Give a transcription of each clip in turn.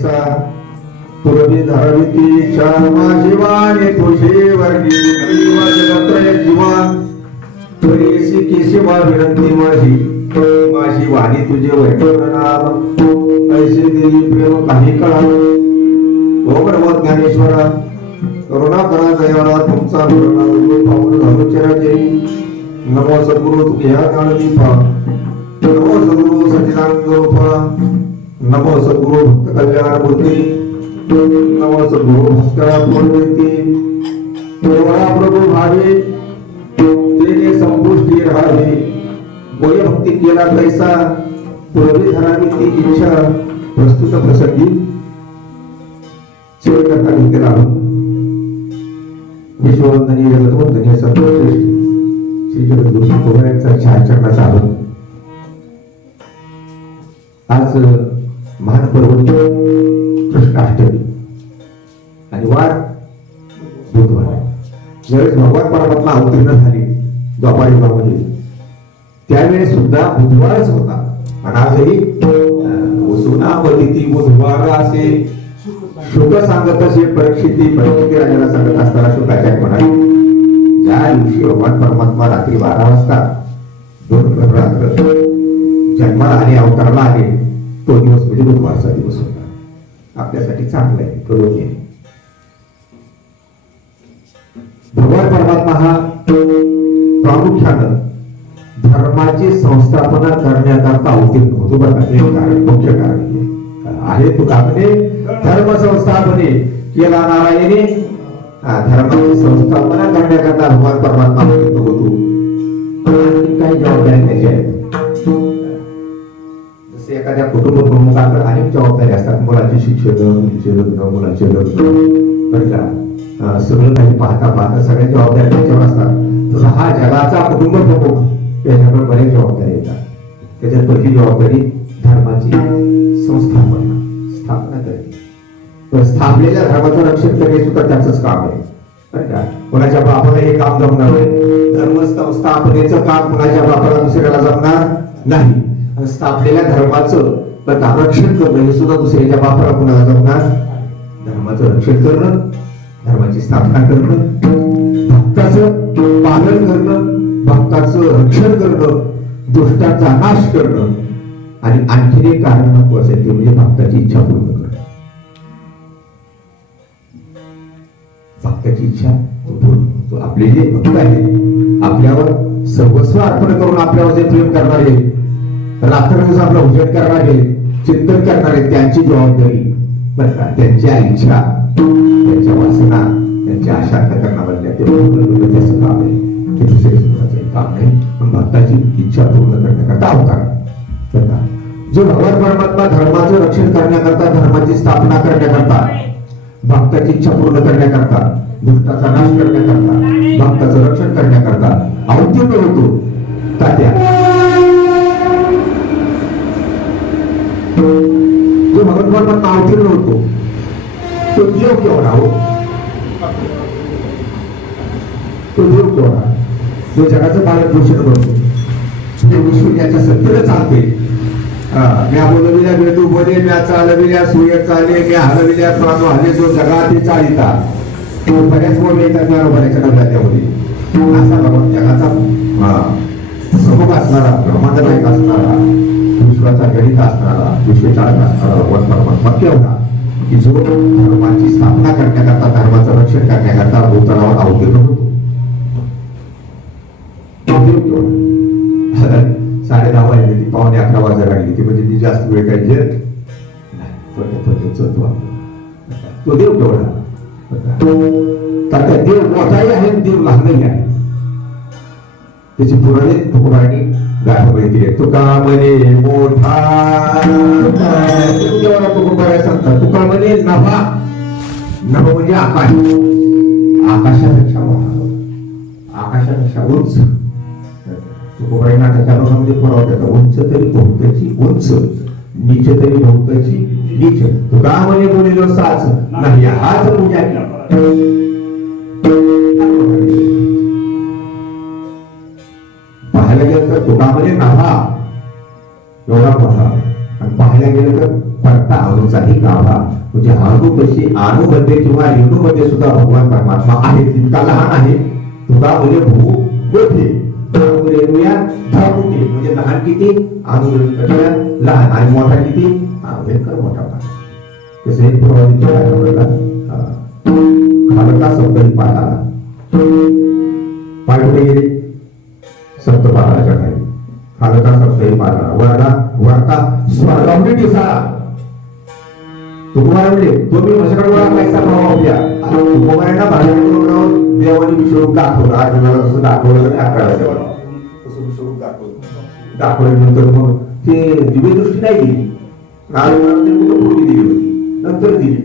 कैसा पूर्वी धरविती शर्मा शिवाने तुझे वर्गी जगत्रय जीवा तुरेसी केशवा विनंती माझी वाणी तुझे वैठवण नाम ऐसे देवी प्रेम काही काळ ओ भगवत ज्ञानेश्वरा करुणा करा दयाळा तुमचा पाऊल घालू चराचे नमो सद्गुरु तुझ्या ज्ञानदीपा नमो सद्गुरु सच्चिदानंद रूपा नमो सद्गुरु भक्त कल्याण मूर्ती नमो सद्गुरु भास्करा पूर्णती तेरा प्रभू भावे तेने संपुष्टी राहावे गोय भक्ती केला कैसा पूर्वी धरावी ती इच्छा प्रस्तुत प्रसंगी शेवट करता घेतलेला आहोत विश्ववंदनीय जगद्वंदनीय सर्वश्रेष्ठ श्री जगद्गुरु तुकोबांचा चरणाचा आहोत आज महान पर्व कृष्णाष्टमी आणि वार बुधवार ज्यावेळेस भगवान परमात्मा अवतीर्ण झाले द्वापार युगामध्ये त्यावेळेस सुद्धा बुधवारच होता आणि आजही वसुनावती बुधवार असे शुक सांगत असे परीक्षिती राजाला सांगत असताना शुकाचार्य म्हणाले ज्या दिवशी भगवान परमात्मा रात्री 12 वाजता 2 रात्र जन्माला आले अवताराला आले तो दिवस म्हणजे बुधवारचा दिवस होता आपल्यासाठी चांगला आहे प्रयोगी आहे भगवान परमात्मा हा प्रामुख्यानं धर्माची संस्थापना करण्याकरता अवतीर्ण होतो बघा हे कारण मुख्य कारण आहे तुका म्हणे धर्म संस्थापने केला नारायणे धर्माची संस्थापना करण्याकरता भगवान परमात्मा अवतीर्ण होतो आणखी काही जबाबदारी त्याची आहेत जसे एखाद्या कुटुंब प्रमुखाकडे अनेक जबाबदारी असतात मुलाचे शिक्षण मुलीचे लग्न मुलाचे लग्न बरं का सगळं काही पाहता सगळ्या जबाबदाऱ्या त्याच्यावर असतात तसा हा जगाचा कुटुंब प्रमुख त्याच्याकडे बरेच जबाबदारी येतात त्याच्यात पहिली जबाबदारी धर्माची स्थापना करणे स्थापलेल्या धर्माचं रक्षण करणे सुद्धा त्याचंच काम आहे बरं का कोणाच्या बापाला हे काम जमणार नाही धर्म स्थापनेचं काम कोणाच्या बापाला दुसऱ्याला जमणार नाही स्थापलेल्या धर्माचं रक्षण करणं हे सुद्धा दुसऱ्याच्या बापाला कोणाला जमणार धर्माचं रक्षण करणं धर्माची स्थापना करणं भक्ताचं पालन करणं भक्ताचं रक्षण करणं दुष्टांचा नाश करणं आणि आणखी एक कारण महत्वाचं आहे ते म्हणजे भक्ताची इच्छा पूर्ण करणं भक्ताची इच्छा पूर्ण आपले जे भक्त आहेत आपल्यावर सर्वस्व अर्पण करून आपल्यावर जे प्रेम करणारे रात्रदिवस आपला उजेड करणारे चिंतन करणारे त्यांची जबाबदारी बरं का त्यांच्या इच्छा त्यांच्या वासना त्यांच्या आशा करण्याबद्दल ते पूर्ण त्याचं काम आहे ते दुसरे काम नाही पण भक्ताची इच्छा पूर्ण करण्याकरता अवतार बरं का जो भगवान परमात्मा धर्माचं रक्षण करण्याकरता धर्माची स्थापना करण्याकरता भक्ताची इच्छा पूर्ण करण्याकरता दुष्टाचा नाश करण्याकरता भक्ताचं रक्षण करण्याकरता अवतीर्ण होतो तात्या जो भगवान परमात्मा अवतीर्ण होतो तो देव केवढा हो तो देव केवढा जो जगाचं पालन पोषण करतो जे विश्व त्याच्या सत्तेला चालते म्या बोलविल्या वेदू बोले म्या चालविल्या सूर्य चाले म्या हलविल्या प्राणो हले जो जगाते चालिता तो बऱ्याच मोठ येतात ज्ञानोबाच्या डबल्यामध्ये असा भगवान जगाचा समूह असणारा ब्रह्मांड नायक असणारा विश्वाचा गणित असणारा विश्व चालक असणारा भगवान परमात्मा केवढा की जो धर्माची स्थापना करण्याकरता धर्माचं रक्षण करण्याकरता भूतलावर अवतीर्ण होतो 10:30 वाजले ती 11:45 वाजता लागली ती म्हणजे ती जास्त वेळ काही घेत तो देव केवढा तर देव मोठाही आहे देव लहानही आहे त्याची पुराणे तुकोबांनी गाठवली आहे तुका म्हणे मोठा तुकोबाई सांगतात तुका म्हणे नभा नभ म्हणजे आकाश आकाशापेक्षा मोठा आकाशापेक्षा उंच तुकोबाई नाटकाच्या मध्ये पुरावा उंच तरी बहुताची उंच नीच तरी बहुताची नीच तुका म्हणे बोलिलो साच नाही हाच पूजा पाहायला गेलं तर तुका म्हणे नभा एवढा मोठा आणि पाहायला गेलं तर परता अणूचाही गाभा म्हणजे अणू कशी अणूमध्ये किंवा रेणूमध्ये सुद्धा भगवान परमात्मा आहे. तितका लहान आहे. तुका म्हणजे भू मोठे रेणूया धामुके म्हणजे लहान किती अणू लहान आणि मोठा किती भयंकर मोठा. तसे एक खालता सप्तही पाता पाय कुठे गेले सप्तपादाच्या खाली खालता सप्तही पाता वरता स्वर्गामध्ये दिसाळा. तुकोबाराय म्हणले तुम्ही माझ्याकडे पैसा भावल्या तुकोबारायला भाषण देवाने विश्वरूप दाखवलं. अर्जुनाला जसं दाखवलं आणि अकराला देवाला तसं विश्वरूप दाखवल्यानंतर मग ते दिव्य दृष्टी नाही दिली. पूर्वी दिली होती नंतर दिली.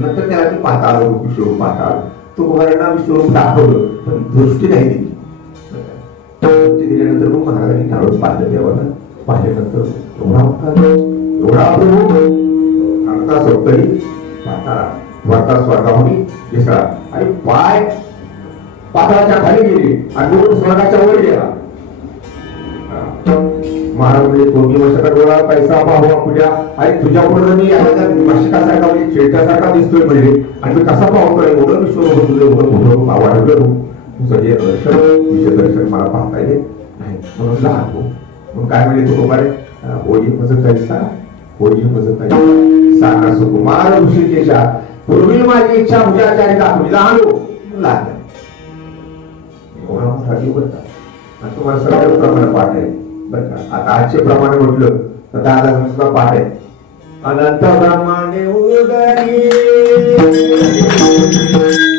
नंतर त्याला ती पाहता आलं विश्वरूप पाहता आलं. तुकोबारायला विश्वरूप दाखवलं पण दृष्टी नाही दिली. दिल्यानंतर मग महाराजांनी त्यावर पाहिलं देवाला. पाहिल्यानंतर एवढा खालता सप्तही पाताळा वरता स्वर्गाहून दिसला आणि पाय पाताळाच्या खाली गेले आणि दोन स्वर्गाच्या वर गेला. महाराज म्हणजे तुम्ही माझ्याकडे पैसा पाहू तुझ्या आणि तुझ्या पुढे मी मशकासारखा म्हणजे चेटासारखा दिसतोय म्हणजे आणि मी कसा पाहतोय एवढं विश्व तुझं एवढं मोठं वाढलं तुझं जे दर्शन तुझे दर्शन मला पाहता येते नाही म्हणून लहान हो म्हणून काय म्हणजे तू बारे होई माझं कैसा होई माझं कैसा साकार सुकुमार ऋषिकेशा पूर्वी माझी इच्छा भुजाचारी दाखवली लहान हो लहान एवढा मोठा जीव होता. आणि तुम्हाला सगळं प्रमाण पाठ आहे बरं का. आता आजचे प्रमाण म्हटलं तर 10,000 सुद्धा पाठ आहे. अनंत ब्रह्मांडे उदरी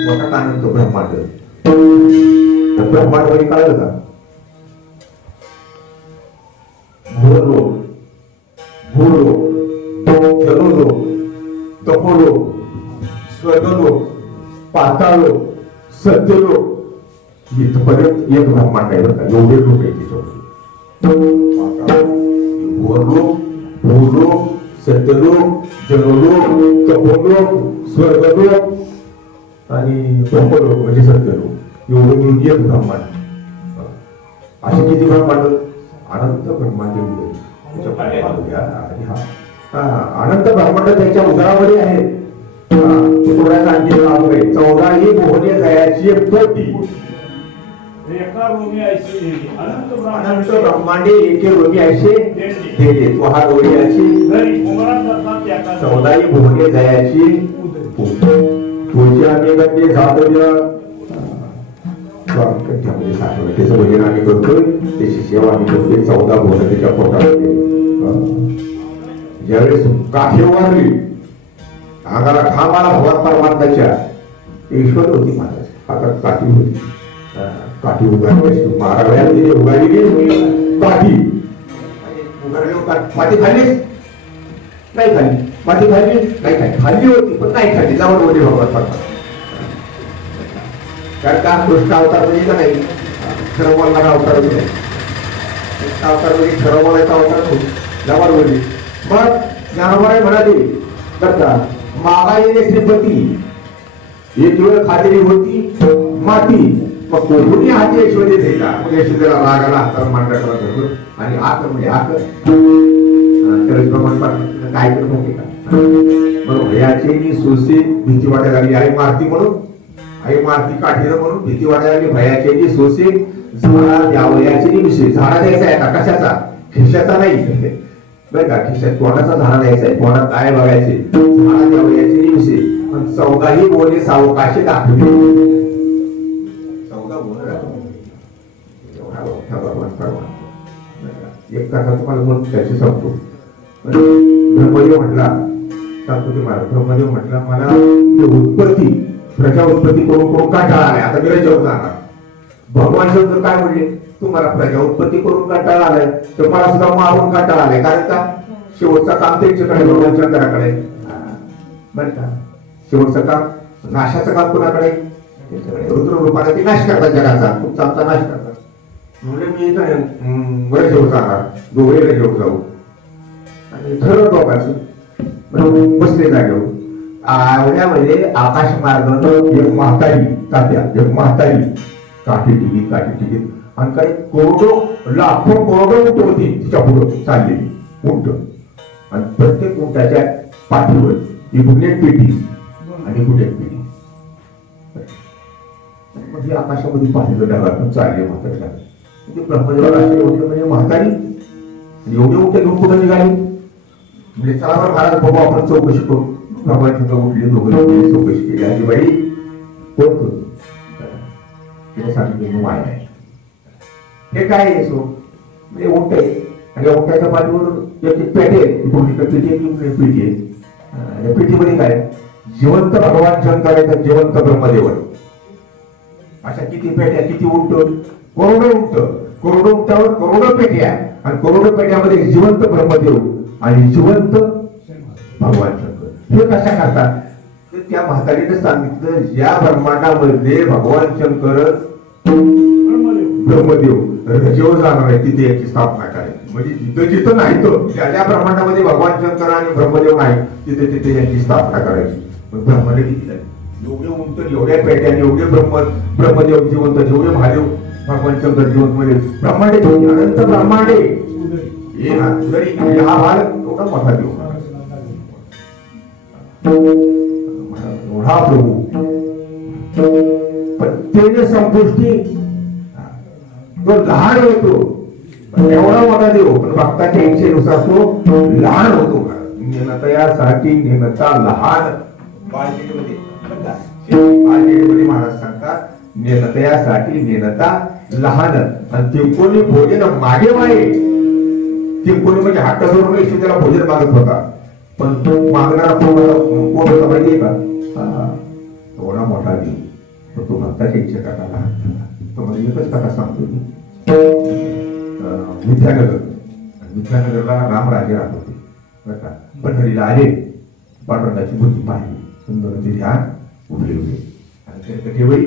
मोठा अनंत ब्रह्मांड ब्रह्मांड मध्ये कळलं का भूलोक भूलोक जलोलोक तपोलोक स्वर्गलोक पाताळलोक सत्यलोक इथपर्यंत एक ब्रह्मांड आहे बरं का. एवढे लोक आहेत त्याच्यावर भूलोक भूलोक सत्यलोक जलोलोक तपोलोक स्वर्गलोक आणि तपोलोक म्हणजे सत्यलोक एवढं मिळून एक ब्रह्मांड. असे किती ब्रह्मांड अनंत ब्रह्मांड अनंत ब्रह्मांड त्याच्या उदरामध्ये आहे. थोड्याच आणखी 14 मोहने जयाची पटी अनंत ब्रह्मांडे एके रोमी ऐसे देते तो हा डोळ्याची 14 मोहने जयाची तुझ्या निगते जातव्य कंठ्यामध्ये साठवलं त्याचं भजन आम्ही करतोय त्याची सेवा आम्ही करतोय. 14 भोवनं त्याच्या पोटामध्ये ज्यावेळेस काठी उभारली अंगाला खांबाला भगवान परमात्म्याच्या ईश्वर होती महाराज हातात काठी होती. काठी उगारली माराव्या उगारली काठी माती खाल्ली नाही खाल्ली माती खाल्ली नाही खाल्ली खाल्ली होती पण नाही खाल्ली जाऊन होते भगवान परमात्मा. कारण का कृष्ण अवतार म्हणजे का नाही खरं बोलणारा अवतार नाही. कृष्ण अवतार म्हणजे खरं बोलायचा अवतार जवळ बोलली. मग ज्ञानोबाई म्हणाली बरं का मागा येणे श्रीपती एक वेळ खालेली होती माती मग कोणी हाती ऐश्वर्य द्यायला मग ऐश्वर्याला रागाला हाताला मांडा करत होतो आणि आकर म्हणजे आकर काय करत होते का मग भयाची सोसे भीती वाटायला लागली आई मारती म्हणून आई मारती काठीनं म्हणून भीती वाटायला लागली. भयाची सोसे झाडा द्यावयाची विषय झाडा द्यायचा आहे का कशाचा खिशाचा नाही बरं का खिशात कोणाचा झाडा द्यायचा आहे कोणात काय बघायचे झाडा द्यावयाची विषय पण 14 बोले सावकाशे दाखवले. 14 बोले एक कथा तुम्हाला मग त्याची सांगतो. ब्रह्मदेव म्हटला सांगतो महाराज ब्रह्मदेव म्हटला मला उत्पत्ती प्रजा उत्पत्ती करून करून कंटाळा आलाय आता मी रजेवर जाणार. भगवान शंकर काय म्हणले तुम्हाला प्रजा उत्पत्ती करून कंटाळा आलाय तर मला सुद्धा मारून कंटाळा आलाय कारण का शेवटचा काम त्यांच्याकडे भगवान शंकराकडे बरं का. शेवटचं काम नाशाचं काम कोणाकडे रुद्र रूपाने ते नाश करतात जगाचा तुमचा आमचा नाश करतात. म्हणजे मी रजेवर जाणार दोघे रजेवर जाऊ आणि ठरवलं दोघांचं बसले जागेवर आवड्यामध्ये आकाश मार्ग एक म्हातारी तात्या एक म्हातारी काठी टिकीत आणि काही करोडो लाखो करोडो उठ होती तिच्या पुढं चाललेली उंट आणि प्रत्येक उंटाच्या पाठीवर एकूण एक पेटी आणि एकूण एक पेटी. म्हणजे आकाशामध्ये पाहिलं ढगातून चालले म्हातारीला. म्हणजे ब्रह्मदेवाला असे एवढे म्हणजे म्हातारी एवढे उठे घेऊन कुठे निघाले. म्हणजे चला बरं महाराज बघू आपण चौकशी करू. बाबांची उठली दोघं चौकशी केली. आणि बाई कोण होती तिने सांगितलं माय आहे. हे काय आहे सो म्हणजे उंट आहे आणि उंटाच्या पाठीवर एक पेटी आहे. पेटी आहे पेटी आहे. पेटीमध्ये काय जिवंत भगवान शंकर आहे तर जिवंत ब्रह्मदेव आहे. अशा किती पेट्या किती उंट करोडो उंट करोडो उंटावर करोडो पेट्या आणि करोडो पेट्यामध्ये जिवंत ब्रह्मदेव आणि जिवंत भगवान शंकर. हे कशा करतात तर त्या म्हातारीने सांगितलं ज्या ब्रह्मांडामध्ये भगवान शंकर ब्रह्मदेव रजेवर जाणार आहे तिथे याची स्थापना करायची. म्हणजे जिथं जिथं नाही तो ज्या ज्या ब्रह्मांडामध्ये भगवान शंकर आणि ब्रह्मदेव नाही तिथे तिथे यांची स्थापना करायची. ब्रह्मांड किती झाली एवढे उंट एवढ्या पेट्या एवढे ब्रह्मदेव जिवंत जेवढे महादेव भगवान शंकर जिवंत म्हणजे ब्रह्मांड अनंत ब्रह्मांडे हा भाग एवढा मोठा देव एवढा प्रभू. पण तेने संपुष्टी तो लहान होतो एवढा मोठा देव पण भक्ताच्या इच्छेनुसार तो लहान होतो. नेनतयासाठी नेनता लहान बालकेडीमध्ये महाराज सांगतात नेनतयासाठी नेनता लहान आणि तिंकोनी भोजन मागे मागे. तिंकोनी म्हणजे हट्ट धरून येशू त्याला भोजन मागत होता पण तो मागणारा कोण होता माहितीये का एवढा मोठा देव तो भक्ताच्या इच्छा कथा लहान. तो म्हणजे एकच कथा सांगतो मी. विद्यानगरला रामराजे राहत होते बरं का. पंढरीला आले पांडुरंगाची मूर्ती पाहिली सुंदर ते ध्यान उभे उभे आणि ठेवली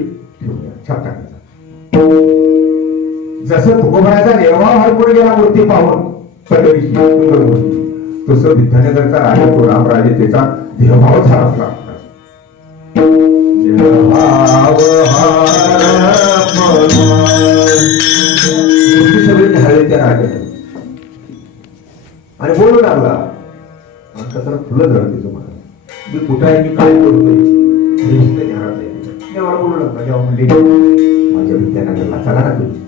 छाप टाकायचा. जसं तुकोबाचा निर्वाह हरपून गेला मूर्ती पाहून पंढरीची सुंदर मूर्ती तसं विद्यानगरचा राजा तो रामराजे त्याचा देहभाव झाला. मूर्ती सगळी झाले त्या राजाने आणि बोलू लागला कसं फुलं धरत तिचं मला मी कुठं आहे मी काय करतोय मला बोलू लागला. जेव्हा म्हणले माझ्या विद्यानगरला चला ना तुम्ही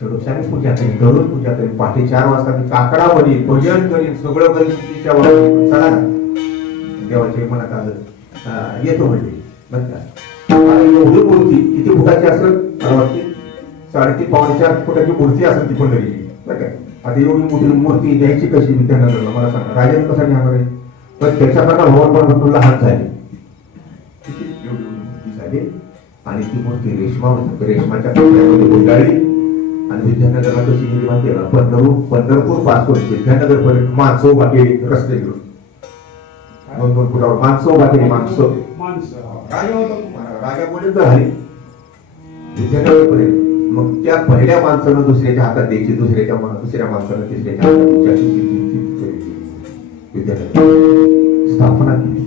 षडोक्षाने पूजा करीन दररोज पूजा करीन पहाटे 4 वाजता मी काकडा बनीन भजन करीन सगळं करीन चला ना. देवाच्या मनात आलं येतो म्हणजे बरं का. एवढी मूर्ती किती फुटाची असेल मला वाटते 3.5 पावणे 4 फुटाची मूर्ती असेल ती पंढरीची बरं का. आता एवढी मोठी मूर्ती द्यायची कशी विद्यानगरला मला सांगा. राजाने कसा घेणार आहे पण त्याच्या प्रकार भगवान पण लहान झाले झाली आणि ती मूर्ती रेशमाच्या कपड्यामध्ये गुंडाळली आणि विद्यानगरला कशी निर्माण केला. पंढरपूर पासून विद्यानगर पर्यंत माणसं उभा केली रस्ते घेऊन 2-2 फुटावर माणसं उभा केली. राजापर्यंत झाली विद्यानगर पर्यंत. मग त्या पहिल्या माणसानं दुसऱ्याच्या हातात द्यायची दुसऱ्या माणसानं तिसऱ्याच्या हातात विद्यानगर स्थापना केली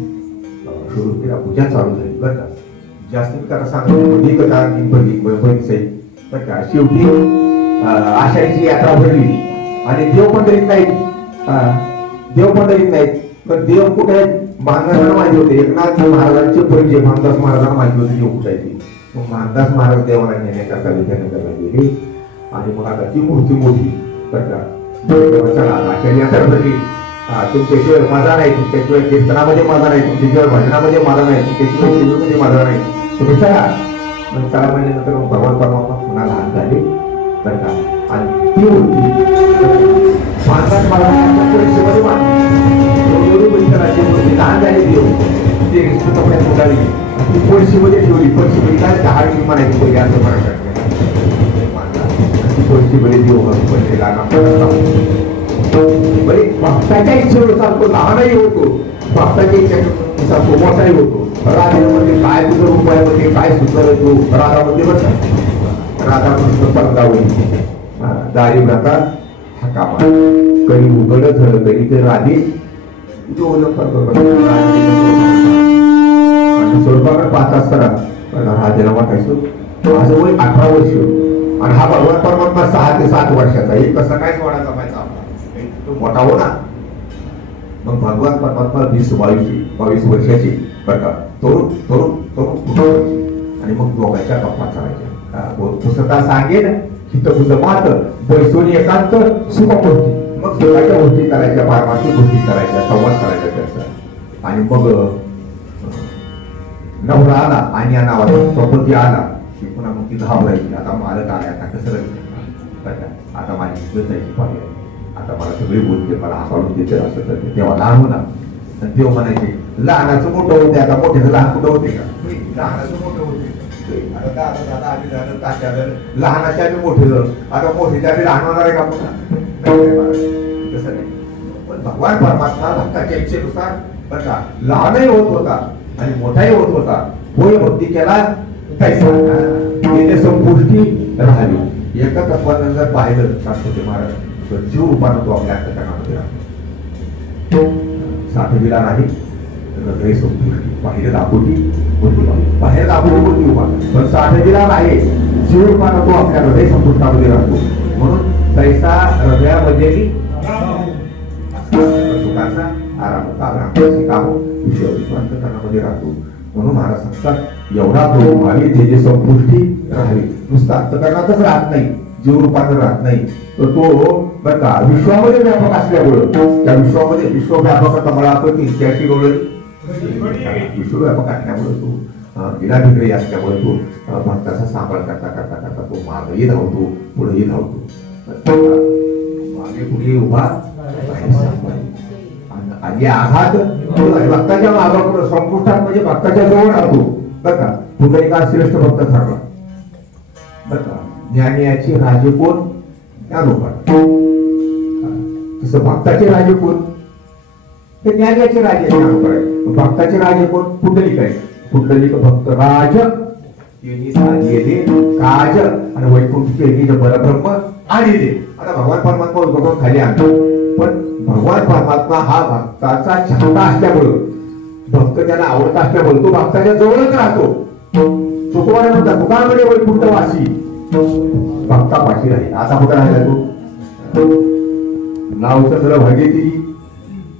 सुरू केला. पूजा चालू झाली बरं का. जास्त कथा सांगतो बरं का. शेवटी आषाढीची यात्रा भरली आणि देव पंढरीत नाहीत पण देव कुठे भानदासांना माहिती होते. एकनाथ महाराजांचे परिचय भानदास महाराजांना माहिती होते देव कुठे आहे. मग भानदास महाराज देवाला नेण्याकरता विद्यानगरला गेले आणि मग आता ती मूर्ती मोठी बरं का. चला आषाढी यात्रा भरली तुमच्याशिवाय माझा नाही तुमच्याशिवाय कीर्तनामध्ये माझा नाही तुमच्याशिवाय भजनामध्ये माझा नाही तुमच्याशिवाय शिवमध्ये माझा नाही तुम्ही चला. मग 4 महिन्यानंतर भगवान परमात्मा पुन्हा लहान झाले बरं का. आणि ती मूर्ती भानदास महाराजांच्या परीक्षेमध्ये मूर्ती लहान झाली देव ते कपड्यात मुलाली ती पळशीमध्ये ठेवली. पळशीमध्ये काय 10 म्हणायची पहिले असं म्हणायचं ती पळशीमध्ये देव बरे भक्ताच्या इच्छेनुसार तो लहानही होतो भक्ताच्या इच्छेनुसार तो मोठाही होतो. राधामध्ये काय तुझं उपायामध्ये काय सुचवलं तू राधामध्ये बस राधाकृष्ण स्पर्धा होईल दारी व्रता हकामा कधी उघड झालं तरी ते राधी स्वरूपाकडे पाहत असताना राजाला वाटायचं माझं वय 18 वर्ष आणि हा भगवान परमात्मा 6 ते 7 वर्षाचा. एक कसं काय सोडायचा पाहिजे मोठा हो ना. मग भगवान परमात्मा 22 वर्षाची बरं का तरुण तरुण तरुण कुटुंबाची आणि मग दोघांच्या गप्पा चालायच्या. पुस्तका सांगेन हित तुझं मात बैसून एकांत सुखमूर्ती. मग स्वतःच्या गोष्टी करायच्या, पारमार्थिक गोष्टी करायच्या, संवाद करायचा त्याचा. आणि मग नवरा आला आणि या नावाचा प्रकृती आला की पुन्हा मग ती घाबरायची. आता मालक आला, आता कसं राहील, आता माझी इज्जत जायची पाहिजे, आता मला सगळे बोलते, मला हाताळून देते असं करते. तेव्हा लहान होणार आणि तेव्हा म्हणायचे लहानाचं मोठं होते, आता मोठ्याचं लहान कुठं होते का, लहानाचं मोठं होते. आता दादा दादा आम्ही झालं, तात्या झालं, लहानाच्या आम्ही मोठे झालं, आता मोठेच्या आम्ही लहान होणार आहे का पुन्हा, तसं नाही. पण भगवान परमात्मा भक्ताच्या इच्छेनुसार बरं का लहानही होत होता आणि मोठाही होत होता. होय भक्ती केला तैसा संपुष्टी राहावी. एका तत्वानं जर पाहिलं शास्त्रोते महाराज तर जीव रूपानं तो आपल्या अंतःकरणामध्ये राहतो. साठविला नाही हृदय संपुष्टी, बाहेर दापोटी बुद्धिमान, बाहेर दापोटी बुद्धिमान, पण साठविला नाही जीव रूपानं तो आपल्या हृदय संपुष्टामध्ये राहतो. म्हणून तैसा हृदयामध्ये सुखाचा आराम अंतःकरणामध्ये राहतो. म्हणून महाराज सांगतात एवढा तो व्हावी त्याची संपुष्टी राहावी. नुसतं अंतःकरणातच राहत नाही, जीव रूपानं राहत नाही, तर तो बरं का विश्वामध्ये व्यापक असल्यामुळं त्या विश्वामध्ये विश्वव्यापक आता मला आपण 83 डोळे विश्वव्यापक असल्यामुळे तो विनाभिक्रिय असल्यामुळे तो भक्ताचा सांभाळ करता करता करता तो मागेही धावतो, पुढेही धावतो, मागे पुढे उभा आणि आघात भक्ताच्या मागापुढे संपुष्टात म्हणजे भक्ताच्या जवळ राहतो. बरं का पुढे एका श्रेष्ठ भक्त ठरला. बरं का ज्ञानियाचे राजे कोण, ज्ञानोबा. तसं भक्ताचे राजे कोण, ते ज्ञानियाचे राजे ज्ञानोबा आहे. भक्ताचे राजे कोण, पुंडलिक आहे. पुंडलिक भक्त राज काज आणि वैकुंठचे परब्रह्म आणि दे. आता भगवान परमात्मा उद्भव खाली आणतो, पण भगवान परमात्मा हा भक्ताचा चाहता असल्यामुळं भक्त त्याला आवडत असल्यामुळे तो भक्ताच्या जवळच राहतो. तुकोबाने म्हणतात तुकामध्ये वैकुंठवासी भक्तापाशी राहील. आता कुठं राहिला तो, नाव चंद्र भागेती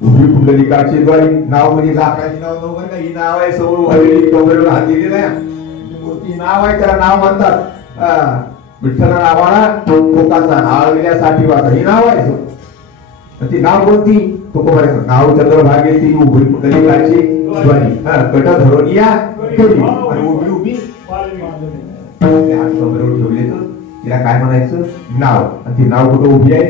उभी पुंडलिकाची द्वारी. नाव म्हणजे लाकडाची नाव नव्हतं का, ही नाव आहे समोर भागेली डोंगरावर हात दिलेला आहे मूर्ती नाव आहे, त्याला नाव म्हणतात. विठ्ठल नावाला कोकाचा आळविल्यासाठी वाचा ही नाव आहे. ती नाव कोणती, तुकोबाचं नाव चंद्र भागेती उभी पुंडलिकाची द्वारी. कट धरोनिया आणि उभी उभी ठेवले तर तिला काय म्हणायचं, नाव. आणि ती नाव कुठं उभी आहे,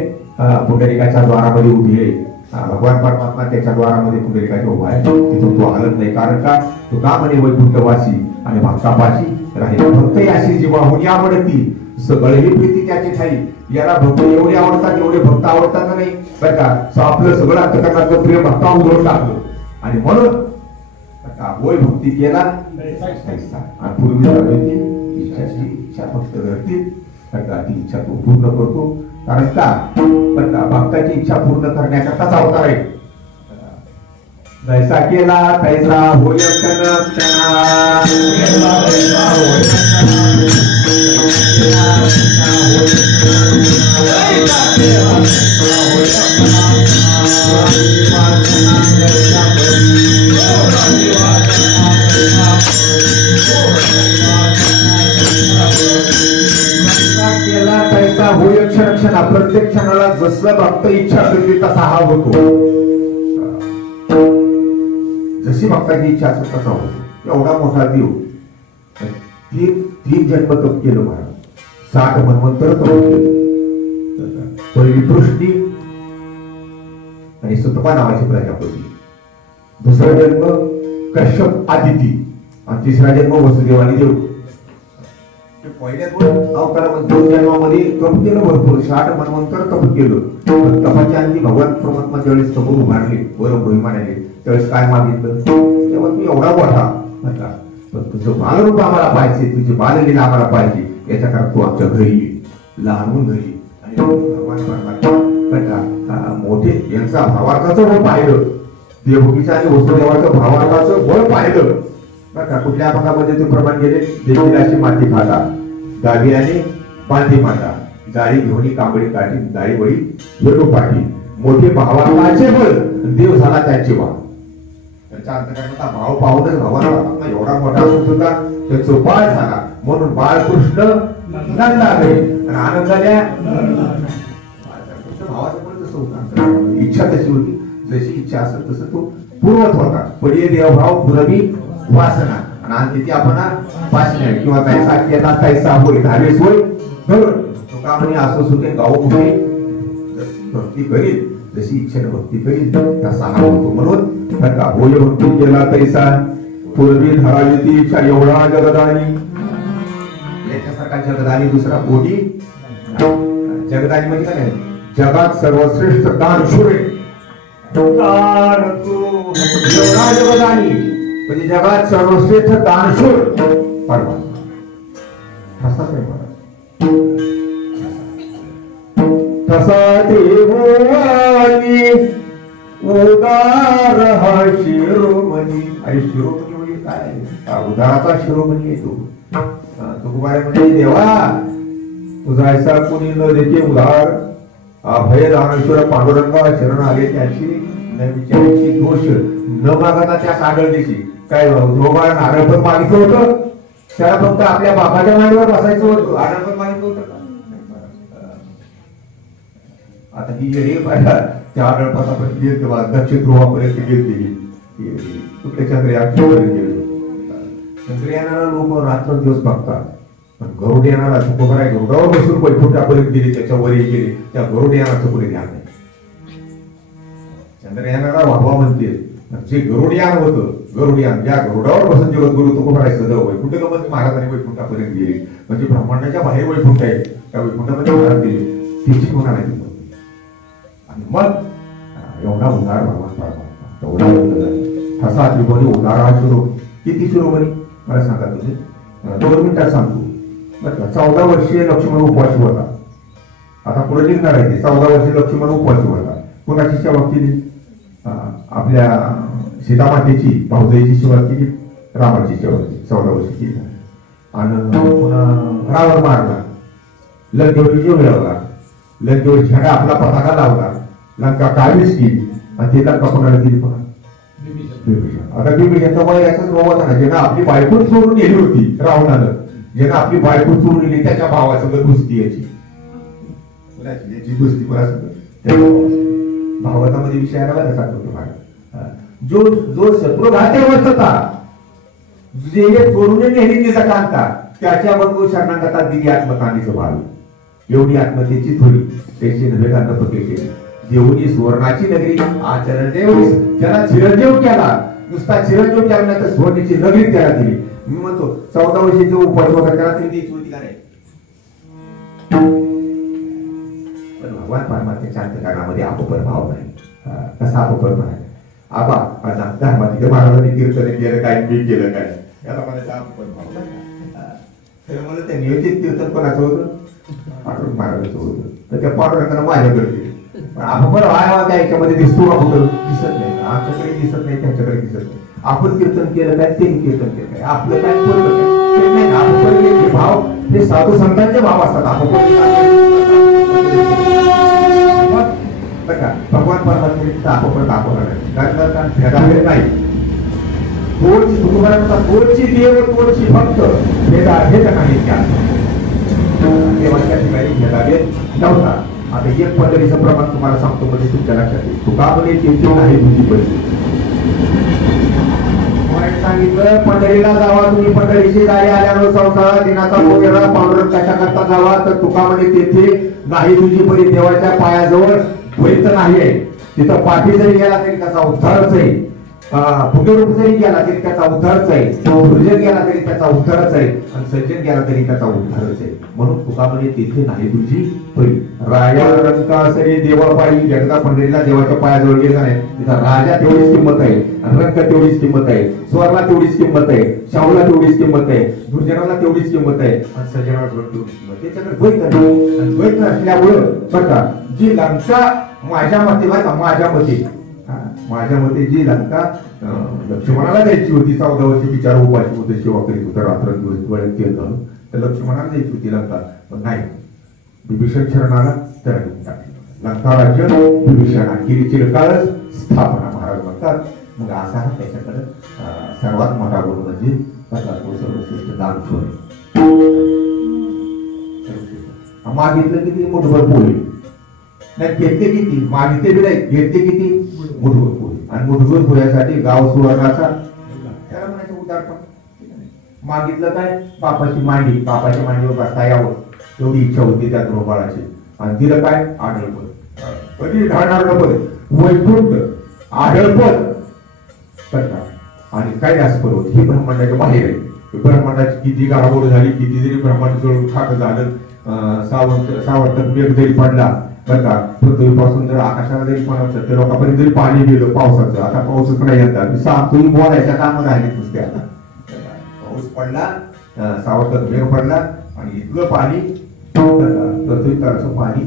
पुंडलिकाच्या द्वारामध्ये उभी आहे. भगवान परमात्मा त्याच्या द्वारामध्ये पुंडलिकाच्या उभा आहे. तिथून तो हलत नाही. कारण का, तो का म्हणे वैकुंठवासी आणि भक्तापाशी राहील. भक्त अशी जी वाहुनी आवडती सगळी प्रीती त्याची ठाई. याला भक्त एवढे आवडतात, एवढे भक्त आवडतात का नाही बरं का. आपलं सगळं अंतःकरणाचं प्रेम भक्ता उधळून टाकलं आणि म्हणून होय भक्ती केला आणि पूर्वी इच्छा फक्त घडतील ती इच्छा तो पूर्ण करतो. कारण का बरं का भक्ताची इच्छा पूर्ण करण्याकरताच अवतार आहे. जैसा केला तैसा होय क्षण प्रत्येक क्षणाला जसं भक्त इच्छा करते तसा हा होतो. जशी भक्ताची इच्छा असेल तसा होतो. एवढा मोठा देव 3 जन्म तप केलं महाराज, 60 मन्वंतर तप केलं. पहिली पृष्टी आणि सुतपा नावाची प्रजापती, दुसरा जन्म कश्यप आदिती आणि तिसरा जन्म वसुदेव आणि देव. पहिल्या 2 अवतारामध्ये 2 जन्मामध्ये तप केलं भरपूर, 60 मन्वंतर तप केलं. तपाच्या अंती भगवान परमात्मा ज्यावेळेस समोर उभारले वर म्हणाले त्यावेळेस काय मागितलं, तेव्हा तू एवढा मोठा म्हटला पण तुझं बालरूप आम्हाला पाहिजे, तुझी बाललीला आम्हाला पाहिजे, याच्याकरता तू आमच्या घरी लहानून घरी. आणि भगवान परमात्मा मोठे यांचा भावार्थाचं बळ पाहिलं, देवभूमीचं आणि वसुदेवाचं भावार्थाचं बळ पाहिलं बरं का. कुठल्या भागामध्ये ते प्रमाण गेले, देवीलाची माती खाता गावी आणि बांधी माता जाळी घेऊन कांबळी काठी जाळी वळी वेळू पाठी मोठे भावाचे बळ देव झाला त्याचे भाव. त्याच्या अंतर्गत भाव पाहूनच भावाला एवढा मोठा असून सुद्धा त्याचं बाळ झाला म्हणून बाळकृष्ण नंदाकडे आणि आनंदाल्या भावाचं पण तसं होतं. इच्छा तशी होती, जशी इच्छा असेल तसं तो पूर्वत होता. पण हे देवभाव पुरवी वासना आणि तिथे आपण वासना किंवा तैसा केला तैसा होय धावेस होय धरून तुका म्हणे असं सुटे गाव कुठे भक्ती करील जशी इच्छेने भक्ती करील तसा हा होतो. म्हणून का होय भक्ती केला तैसा पूर्वी धरावी इच्छा एवढा जगदानी याच्यासारखा जगदानी दुसरा कोणी जगदानी म्हणजे काय जगात सर्वश्रेष्ठ दानशूर एवढा जगदानी म्हणजे जगात सर्वश्रेष्ठ दानशूर परमात्मा तसाच आहे. तसा देवानी उदार हा शिरोमणी. अरे शिरोमणी म्हणजे काय? उदाराचा शिरोमणी आहे तो. तुकोबाई म्हणजे देवा तुझा ऐसा कोणी न देते उदार अभय दानेश्वर पांडुरंगा शरण आले त्याची न विचारायची दोष न मागता त्या सागर देशी काय धोबा नारळ पण मागितलं होतं त्याला फक्त आपल्या बापाच्या मांडीवर बसायचं होतं. आनंद पण मागितलं होतं का? आता ही रे पाहिला त्या आढळपासापर्यंत गेली तेव्हा दक्षिण ध्रुवापर्यंत गेली कुठल्या चंद्रयानापर्यंत गेलो. चंद्रयानाला लोक रात्र दिवस बघतात पण गरुडयानाला तुकोबाई गरुडावर बसून वैकुंठापर्यंत गेली त्याच्यावरही गेली त्या गरुडयानाचं पुढे ध्यान नाही. चंद्रयानाला वाहवा म्हणते जे गरुडयान होतं गरुडयान ज्या गरुडावर बसून जगद्गुरु तुकोबाई सदैव वैकुंठ गमन महाराजांनी वैकुंठापर्यंत गेली म्हणजे ब्रह्मांडाच्या बाहेर वैकुंठ आहे त्या वैकुंठामध्ये महाराज गेले तिची होणार आहे. आणि मग एवढा उदार भगवान परमात्मा एवढा असा त्रिभुवनी उदारा शिरोमणी. किती शिरोमणी मला सांगा तुम्ही? 2 मिनिटात सांगतो. 14 वर्षीय लक्ष्मण उपवासी होता. आता पुढे निघणार आहे ते. 14 वर्षीय लक्ष्मण उपवासी होता. कोणाची सेवा केली? आपल्या सीतामातेची भाऊजाईची सेवा केली, रामाची सेवा केली. 14 वर्षी केली आणि पुन्हा रावण मारला, लंकेवर विजय मिळवला, लंकेवर झेंडा आपला पताका लावला, लंका काबीज केली आणि ते लंका कोणाला दिली? पुन्हा आता बिंबिसाचा वय याचाच रोवत ना ज्यांना आपली बायको चोरून नेली होती रावणानं, ज्यांना आपली बायको चोरून नेली त्याच्या भावासंग कुस्ती याची कुस्ती भावतामध्ये विषय आला कसा करतो जो जो शत्रुघाती अवस्था जे चोरून नेली तिचा कांता त्याच्या बंधू शरणागतात दिली आत्मकानीचं भाव. एवढी आत्महत्येची थोडी त्याची नव्हे केली. देवनी सुवर्णाची नगरी आचरण देवनी त्याला चिरंजीव केला. नुसता चिरंजीव केला नाही तर सुवर्णीची नगरी त्याला दिली. मी म्हणतो 14 वर्षाचे उपवास होता त्याला तरी द्यायची होती का नाही? पण भगवान परमात्म्याच्या अंतःकरणामध्ये अपपर भाव नाही. कसा अपपर भाव? आबा आता धर्माधिक महाराजांनी कीर्तन केलं काय, मी केलं काय, याला मला अपपर भाव नाही. मला ते नियोजित कीर्तन कोणाचं होतं? पांडुरंग महाराजांचं होतं. तर त्या पांडुरंगाला माझ्याकडे आपण काय याच्यामध्ये दिसतो का? कुठं दिसत नाही. आमच्याकडे दिसत नाही, त्यांच्याकडे दिसत नाही. आपण कीर्तन केलं काय, ते कीर्तन केलं काय, आपलं काय भाव ते साधू संतांचे भाव असतात. भगवान परमात्म्याचा आपण दाखवणार भेदाभेद नाही. तोची देव तोची भक्त भेदाभेद नाही. देवाच्या ठिकाणी भेदाभेद नव्हता. आता एक पंढरीचं प्रमाण तुम्हाला सांगतो म्हणजे तुमच्या लक्षात येईल. तुका म्हणे तीर्थी नाही तुझी पहिली सांगितलं पंढरीला जावा तुम्ही. पंढरीची गाडी आल्यावर संसार दिनाचा वगैरे पांडुरंग कशा करता जावा तर तुका म्हणे तेथे नाही तुझी परी. देवाच्या पायाजवळ द्वैत नाही आहे. तिथं पाठी जरी गेला तरी त्याचा उद्धारच आहे. पुण्यरूप जरी गेला तरी त्याचा उद्धारच आहे. दुर्जन गेला तरी त्याचा उद्धारच आहे आणि सज्जन गेला तरी त्याचा उद्धारच आहे. म्हणून तुका म्हणे तिथे नाही तुझी परी. राजा रंकासरी देवापायी एकदा पंढरीला देवाच्या पायाजवळ गेला नाही. तिथं राजा तेवढीच किंमत आहे, रंक तेवढीच किंमत आहे, स्वरला तेवढीच किंमत आहे, शाहूला तेवढीच किंमत आहे, दुर्जनाला तेवढीच किंमत आहे आणि सज्जनाला तेवढीच किंमत. त्याच्याकडे द्वैत नाही. द्वैत नसल्यामुळं बघा जी लंका माझ्या मते बघा माझ्या मते जी लंका लक्ष्मणाला द्यायची होती 14 वर्षी बिचारा उपाशी होते, सेवा करीत होता, रात्र दिवस डोळ्यात तेल घालून, तर लक्ष्मणाला द्यायची होती लंका. पण नाही, विभीषण शरणाला त्याला घेऊन टाकली. लंका राज्य विभीषणा केली चिरकाळच स्थापना महाराज म्हणतात. मग असा हा त्याच्याकडे सर्वात मोठा गुण म्हणजे तो सर्वश्रेष्ठ दानशूर मागितलं किती मुठभर पोळी नाही, घेतले किती मागितले बी नाही, घेतले किती मुठभर पोळी. आणि मुठभर पोळ्यासाठी गाव सुवर्णाचा त्याला म्हणायचं उदाहरण. मागितलं काय बापाची मांडीवर बसता यावं एवढी इच्छा होती त्या द्रोपाळाची. आणि दिलं काय आढळपद. कधी ढाळणार पद वैकुंठ आढळपद आणि कैलास पर्वत हे ब्रह्मांडाच्या बाहेर आहे. ब्रह्मांडाची किती गाळाबोड झाली, किती जरी ब्रह्मांड जळून खाक झालं, सावंत मेघ जरी पडला बरं का, पृथ्वीपासून जर आकाशाला जरी पण ते लोकांपर्यंत जरी पाणी गेलं पावसाचं, आता पाऊसच नाही येतात तुम्ही बोलायच्या कामं राहिले नुसते. आता पाऊस पडला, सावंत मेघ पडला आणि इतकं पाणी पृथ्वीचं पाणी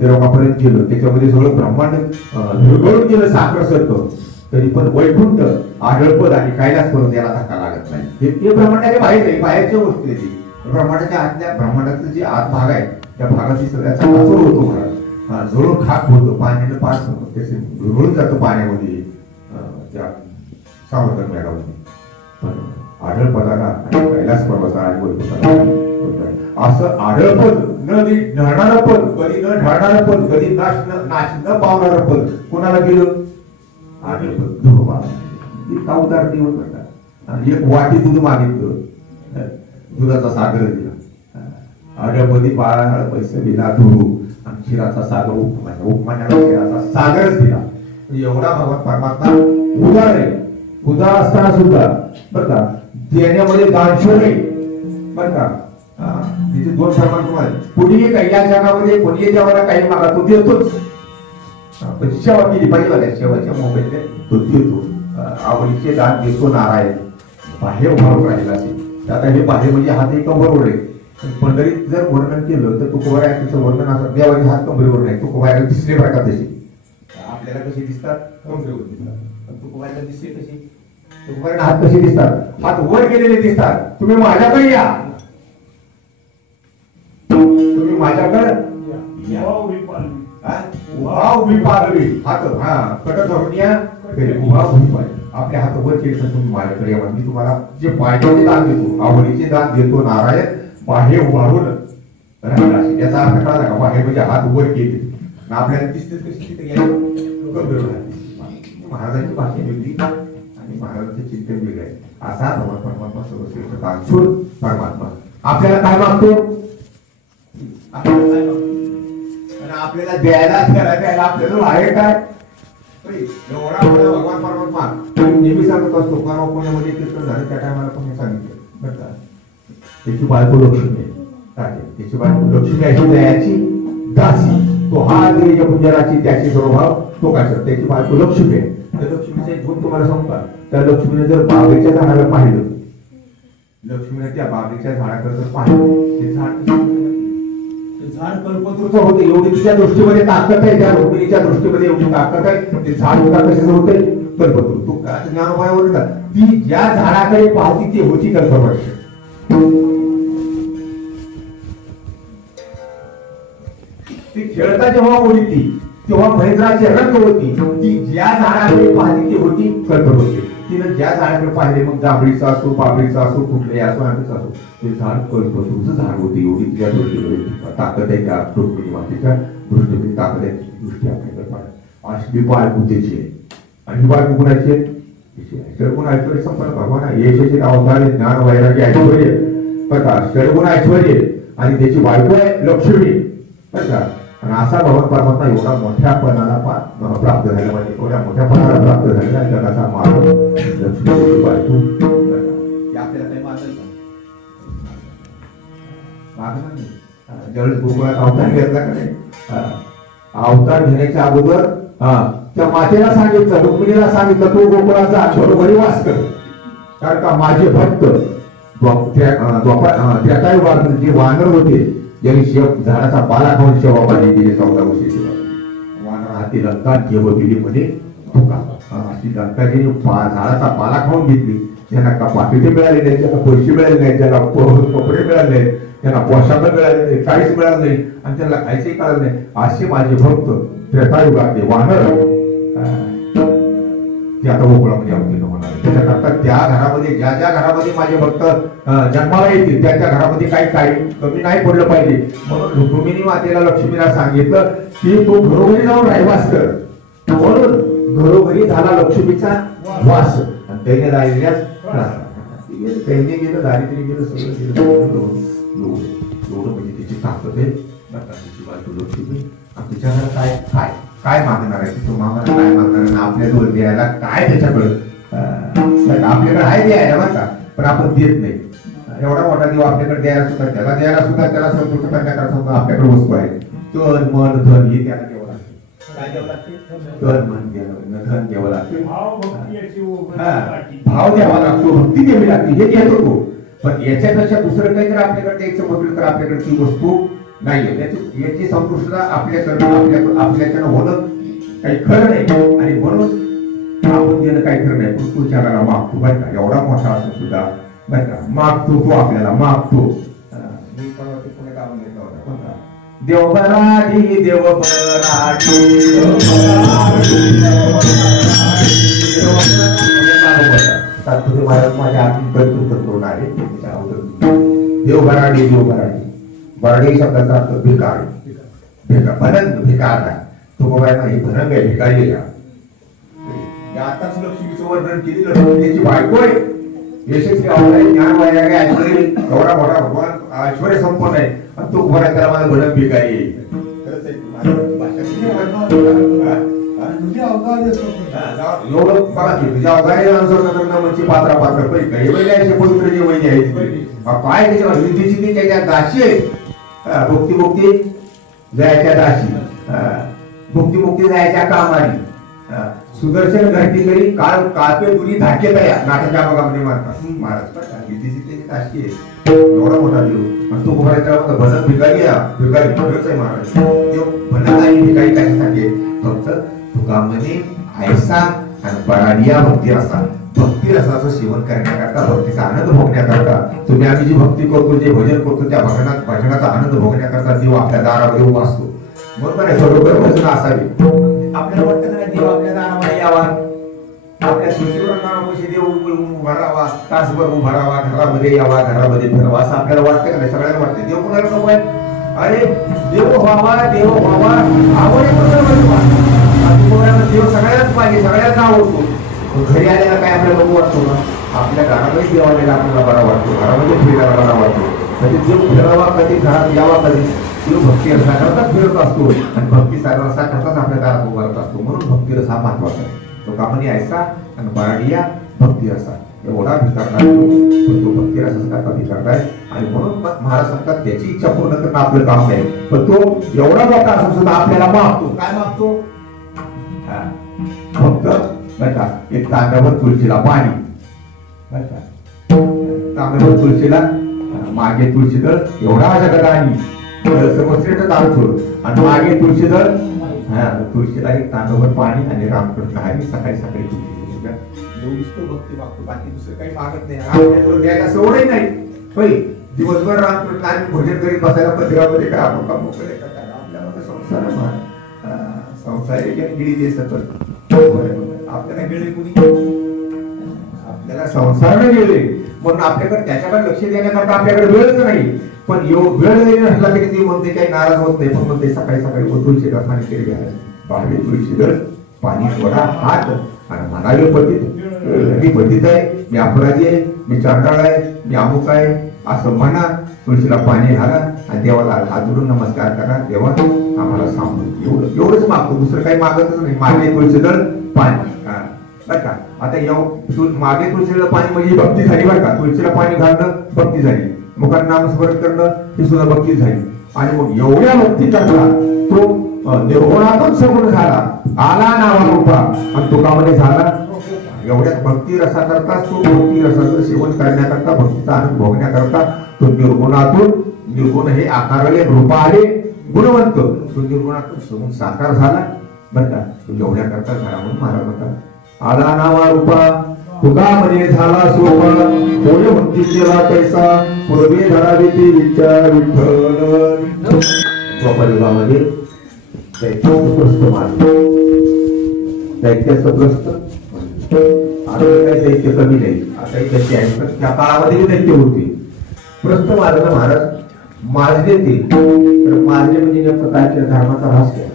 ते लोकांपर्यंत गेलं, त्याच्यामध्ये सगळं ब्रह्मांड विरघळून गेलं साखरसारखं. तरी पण वैकुंठ आढळपद आणि कैलास पर्वत याला धक्का लागत नाही. हे ब्रह्मांडाच्या बाहेर आहे, बाहेरच्या गोष्टी आहे. ब्रह्मांडाच्या आतल्या ब्रह्मांडाचा जे आत भाग आहे त्या भागाची सगळ्याचा जोड होतो महाराज, जोडून खाक होतो, पाण्याने पाच होतो, त्याचे विरघळून जातं पाण्यामध्ये त्या सावंत मेघामध्ये. आढळपदाला आणि कैलास पर्वताला आणि वैकुंठाला असं आढळपद न ढळणारं पद, कधी न ढळणारं पद, कधी नाश न पावणारं पद कोणाला गेलं आढळपद. इतका उदार देऊन म्हणतात. आणि एक वाटी दूध मागितलं, दुधाचा सागर दिला. आढळपदी बाळाला पैसे दिला धुरू आणि क्षीराचा सागर उपमान्याला क्षीराचा सागरच दिला. एवढा भगवान परमात्मा उदार आहे. उदार असताना सुद्धा बरं का देण्यामध्ये दानशूर आहे बरं का. तिथे दोन प्रमाण तुम्हाला कुणीही काही या जगामध्ये कोणीही देवाला काही मागा तो देतोच. पण सेवा केली पाहिजे बघा, सेवाच्या मोबाईलने तो देतो. आवडीचे दान देतो नारायण. बाहेर उभारून राहिला असेल आता हे बाहेर म्हणजे हात एक कंबरवर आहे. पंढरीत जर वर्णन केलं तर तुकोबारायचं वर्णन असं देवाचे हात कंबरीवर नाही. तुकोबारायला दिसले बरं का तशी, आपल्याला कशी दिसतात कंबरीवर दिसतात, तुकोबारायला दिसते कशी, तुकोबारायला हात कसे दिसतात, हात वर गेलेले दिसतात. तुम्ही माझ्याकडे या, तुम्ही माझ्याकडे उभी पालवी हात कट धरून या, उभा उभी पालवी आपल्या हात वर केले तर तुम्ही माझ्याकडे या. मी तुम्हाला जे पाहिजे ते दान देतो, आवडीचे दान देतो नारायण. बाहेर उभारून राहिला असेल याचा अर्थ कळला का? बाहेर म्हणजे हात वर केले आपल्याला दिसते कशी तिथे महाराजांची भाषा वेगळी आणि महाराजांचे चिंतन वेगळे आहे. असा भगवान परमात्मा सर्वश्रेष्ठ दानशूर परमात्मा आपल्याला काय मागतो, आपल्याला द्यायला आपल्याला आहे काय एवढा मोठा भगवान परमात्मा नेहमी सांगत असतो. परवा पुण्यामध्ये कीर्तन झालं त्या टायमाला पण मी सांगितलं बरं का, त्याची बायको लक्ष्मी आहे, त्याची बायको लक्ष्मी अशी दयाची दासी. तो हा देवीच्या पुंजराची त्याची स्वभाव तो काय करतो, त्याची बायको लक्ष्मी आहे. त्या लक्ष्मीचा एक गुण तुम्हाला सांगता, त्या लक्ष्मीने जर बाबरीच्या झाडाला पाहिलं, लक्ष्मीने त्या बाबरीच्या झाडाकडे जर पाहिलं, ते झाड कल्पतरूचं होतं. एवढी तिच्या दृष्टीमध्ये ताकद आहे, त्या रुक्मिणीच्या दृष्टीमध्ये एवढी ताकद आहे. ते झाड होता कशाचं होते कल्पतरू. तो ज्ञानोबावर का ती ज्या झाडाकडे पाहती ती होती कल्पवृक्ष. ती खेळता जेव्हा बोलती तेव्हा महेंद्राची रंग होती. ती ज्या झाडाकडे पाहती ती होती कल्पवृक्ष. तिनं ज्या झाडाकडे पाहिले, मग जांभळीचा असो, बाबळीचा असो, कुठल्याही असो, आंब्याचा असो, ते झाड कल्पतरूचं झाड होते. एवढी तिच्या दृष्टीमध्ये ताकद आहे, त्या रुक्मिणी मातेच्या दृष्टीमध्ये ताकद आहे. दृष्टी आपल्याकडे पाहिजे अशी बायको त्याची आहे. आणि ही बायको कुणाची आहे? षडगुण ऐश्वर्य संपन्न भगवान यशस्वी अवतार ज्ञान वैराग्य ऐश्वर्य बरं का, षडगुण ऐश्वर्य आणि त्याची बायको आहे लक्ष्मी बरं का. आणि असा भगवान परमात्मा एवढा मोठ्या पणाला प्राप्त झाला पाहिजे, एवढ्या मोठ्या पणाला प्राप्त झालेला जगाचा मार्ग लक्ष्मीची बायको आपल्याला काही मागेल का? ज्यावेळेस गोकुळात अवतार घेतला का नाही, अवतार घेण्याच्या अगोदर त्या मातेला सांगितलं, रुक्मिणीला सांगितलं, तू गोकुळाचा घरोघरी वास कर, कारण का माझे भक्त जे वानर होते, ज्यांनी झाडाचा पाला खाऊन सेवा पाहिजे गेले 14 वर्षे वानर हाती लंका जेव दिली म्हणे तुका. अशी लंका ज्यांनी झाडाचा पाला खाऊन घेतली, त्यांना का पाकिटे मिळाले नाही, त्यांना पैसे मिळाले नाही, त्यांना कपडे मिळाले नाही, त्यांना पोशाख मिळाले नाही, काहीच मिळालं नाही आणि त्यांना खायचंही कळलं नाही. असे माझे भक्त त्रेतायुगातले वानर ते आता गोकुळामध्ये अवतीर्ण होणार. त्याच्याकरता त्या घरामध्ये ज्या ज्या घरामध्ये माझे भक्त जन्माला येतील त्या त्या घरामध्ये काही कमी नाही पडलं पाहिजे. म्हणून रुक्मिणी मातेला लक्ष्मीला सांगितलं की तू घरोघरी जाऊन राहिवास कर. म्हणून घरोघरी झाला लक्ष्मीचा वास. आणि त्याने राहिल्यास त्यांनी गेलं, दारिद्र्य गेलं, सगळं गेलं. एवढं म्हणजे तिची ताकद आहे. तिची बाजू लक्ष्मी आणि तिच्या घरात काय काय काय मागणार आहे तो मामाला, काय मागणार आहे आपल्या जवळ द्यायला काय त्याच्याकडं आपल्याकडे आहे द्यायला बरं का, पण आपण देत नाही. एवढा मोठा देव आपल्याकडे द्यायला सुद्धा त्याला संतुष्ट करण्याकरता आपल्याकडे वस्तू आहे. तन मन धन हे त्याला द्यावं लागते. काय द्यावं लागते? तन मन धन द्यावं लागते. भाव द्यावा लागतो, भक्ती द्यावी लागते. हे घेतो तो. पण याच्यापेक्षा दुसरं काही जर आपल्याकडे द्यायचं म्हटलं तर आपल्याकडे ती वस्तू नाहीये. याची संतुष्टता आपल्याकडनं होणं काही खरं नाही. आणि म्हणून आपण देणं काही खरं नाही. पण तू जगाला मागतो बरं का, एवढा मोठा असून सुद्धा बरं का मागतो तो, आपल्याला मागतो. मी परवा ते पुणे गावाला घेतला होता कोणता देवबराडी देवबराडी तात्पुरते महाराज माझ्या आधी करून आले. देवबराडी देवबराडी बराडी शब्दाचा अर्थ भिकार, भनंग भिकार. तो बाबा ही भनंग आहे, भिकारी आहे. आताच लक्ष्मीचं वर्णन केली. लक्ष्मीची बायको आहे, यशस्वी आहे, ज्ञान वैराग्य ऐश्वर्य, एवढा मोठा भगवान ऐश्वर्य संपन्न आहे. आणि तो बरा त्याला माझा भनंग भिकारी आहे. एवढं बघा की तुझ्या अवघारी म्हणजे पात्रा पात्र पवित्र जे वैद्य आहे काय त्याच्यावर विधी त्याच्या दाशी आहे. भुक्ती मुक्ती जायच्या दाशी, भुक्ती मुक्ती जायच्या कामारी, सुदर्शन घरटी करी काळ कापे दुरी धाके तया नाटकाच्या भागामध्ये मारतात महाराज. विधीची त्याची दाशी आहे. एवढा मोठा देव आणि तो गोबराच्या भनक भिकारी आहे. भिकारी खरंच आहे महाराज. देव भनक आणि भिकारी कशासाठी? फक्त तुकामध्ये ऐसा आणि बराडिया भक्ती रसा, भक्ती रसाचं सेवन करण्याकरता, भक्तीचा आनंद भोगण्याकरता. तुम्ही आम्ही जी भक्ती करतो, जे भजन करतो, त्या भजनाचा आनंद भोगण्याकरता देव आपल्या दारामध्ये उभा असतो. बरोबर आहे, बरोबर भजन असावी. आपल्याला वाटतं ना देव आपल्या दारामध्ये यावा, आपल्या सुशीवर नावामध्ये देव उभा राहावा, तासभर उभा राहावा, घरामध्ये यावा, घरामध्ये फिरावा, असं आपल्याला वाटतं का नाही? सगळ्यांना वाटतं. देव कोणाला नको आहे? अरे देव व्हावा, देव व्हावा, आवड देव सगळ्यालाच पाहिजे, सगळ्यांना आवडतो. घरी आलेला काय आपल्याला नको वाटतो ना? आपल्या घरामध्ये देव आलेला आपल्याला बरा वाटतो, घरामध्ये फिरायला बरा वाटतो. कधी देव फिरावा, कधी घरात यावा, कधी देव भक्ती रसा करताच फिरत असतो आणि भक्ती रसा करताच आपल्या दारात उभारत असतो. म्हणून भक्ती रस हा महत्वाचा आहे. तो कामनी ऐसा आणि बराडिया भक्ती रसा एवढा भिकारणार तो भक्ती रसाचा भिकारणार. आणि म्हणून महाराज सांगतात त्याची इच्छा पूर्ण करणं आपलं काम नाही, पण तो एवढा मोठा असून सुद्धा आपल्याला मागतो. काय मागतो? फक्त बघा एक तांब्यावर तुळशीला पाणी, तांब्यावर तुळशीला मागे तुळशीदळ एवढा जगदानी समस्येच ताळ सोड आणि मागे तुळशीदळ, तुळशीला एक तांब्यावर पाणी आणि रामकृष्ण हरी सकाळी सकाळी भक्ती मागतो. बाकी दुसरं काही मागत नाही. आपल्याजवळ द्यायला सवडही नाही. होय, दिवसभर रामकृष्ण आणि भोजन करीत बसायला मंदिरामध्ये काय आपण काम मोकळे करताय? आपल्याला संसार संसारी गिळी दे सतत आपल्याला गेले कुणी? आपल्याला संसाराने गेले म्हणून आपल्याकडे त्याच्याकडे लक्ष देण्याकरता आपल्याकडे वेळच नाही. पण वेळ जरी नसला तरी ती म्हणते काही नाराज होत नाही. पण म्हणते सकाळी सकाळी तुळशी पाणी केले घ्या, पाणी तुळशीदळ पाणी सोडा हात आणि म्हणावे पतित, मी पतित आहे, मी अपराधी आहे, मी चांडाळ आहे, मी अमुक आहे असं म्हणा. तुळशीला पाणी घाला आणि देवाला हात जोडून नमस्कार करा. देवा आम्हाला सांगू, एवढंच मागतो, दुसरं काही मागतच नाही. मागे तुळशीदळ पाणी बर का. आता मागे तुळशीला पाणी म्हणजे भक्ती झाली बर का. तुळशीला पाणी घालणं भक्ती झाली, मुखात नामस्मरण करणं ही सुद्धा भक्ती झाली. आणि मग एवढ्या भक्ती करता तो निर्गुणातून सगुण झाला, आला नावारूपा आणि तुकामध्ये झाला. एवढ्या भक्ती रसा करताच तो भक्ती रसाचं सेवन करण्याकरता, भक्तीचा आनंद भोगण्याकरता तो निर्गुणातून, निर्गुण हे आकारले रूप आले गुणवंत, तो निर्गुणातून सगुण साकार झाला बर का. तो एवढ्या करता झाला म्हणून महाराज म्हणतात आला नावा रूपा तुका म्हणे झाला सोपा होय भक्ती केला कैसा पूर्वे धरावी ते विचार विठ्ठल युगामध्ये दैत्याचं मारलं दैत्याचं प्रस्त आता काही दैत्य कमी नाही आता दैत्य आहे पण त्या काळामध्ये दैत्य होते प्रस्त मारलं महाराज माजले ते तर माजले म्हणजे नेमकं काय केलं धर्माचा ऱ्हास केला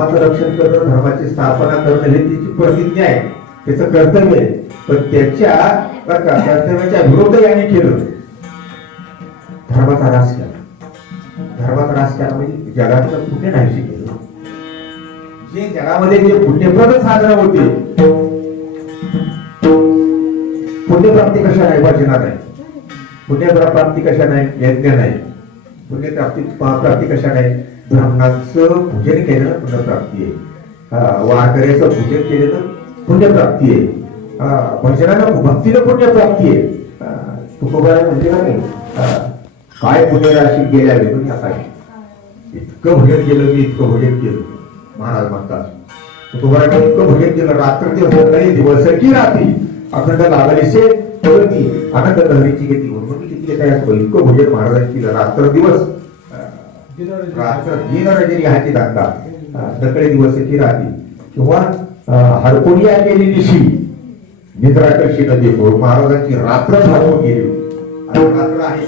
धर्माचं रक्षण करणं धर्माची स्थापना करणं हे तिची प्रतिज्ञा आहे त्याचं कर्तव्य आहे पण त्याच्या कर्तव्याच्या विरोध यांनी केलं धर्माचा ऱ्हास केला धर्माचा ऱ्हास केला म्हणजे जगातलं पुण्य नाहीशी केलं जे जगामध्ये जे पुण्यप्रद साधन होते पुण्यप्राप्ती कशा नाही वाचना नाही पुण्यप्राप्ती कशा नाही यज्ञ नाही पुण्यप्राप्ती कशा नाही ब्राह्मणाचं पूजन केलेलं पुण्यप्राप्ती आहे वारकऱ्याचं पूजन केलेलं पुण्यप्राप्ती आहे भजनानं भक्तीनं पुण्यप्राप्ती आहे तुकोबारा म्हणजे काय पुण्यराशी गेल्या वेळी आता इतकं भजन केलं मी इतकं भजन केलं महाराज म्हणतात तुकोबारा इतकं भजन केलं रात्र दिवस की रात्री अखंड लागलीसे प्रगती आनंद लहरीची गती म्हणून किती काय इतकं भजन महाराजांनी केलं रात्र दिवस रात्र दिन रजनी हाती दांडा सकाळी दिवस की रात्री किंवा हरकोनिया केली निशी निद्रा कशी न देखो महाराजांची रात्र हरवून गेली आणि रात्र आहे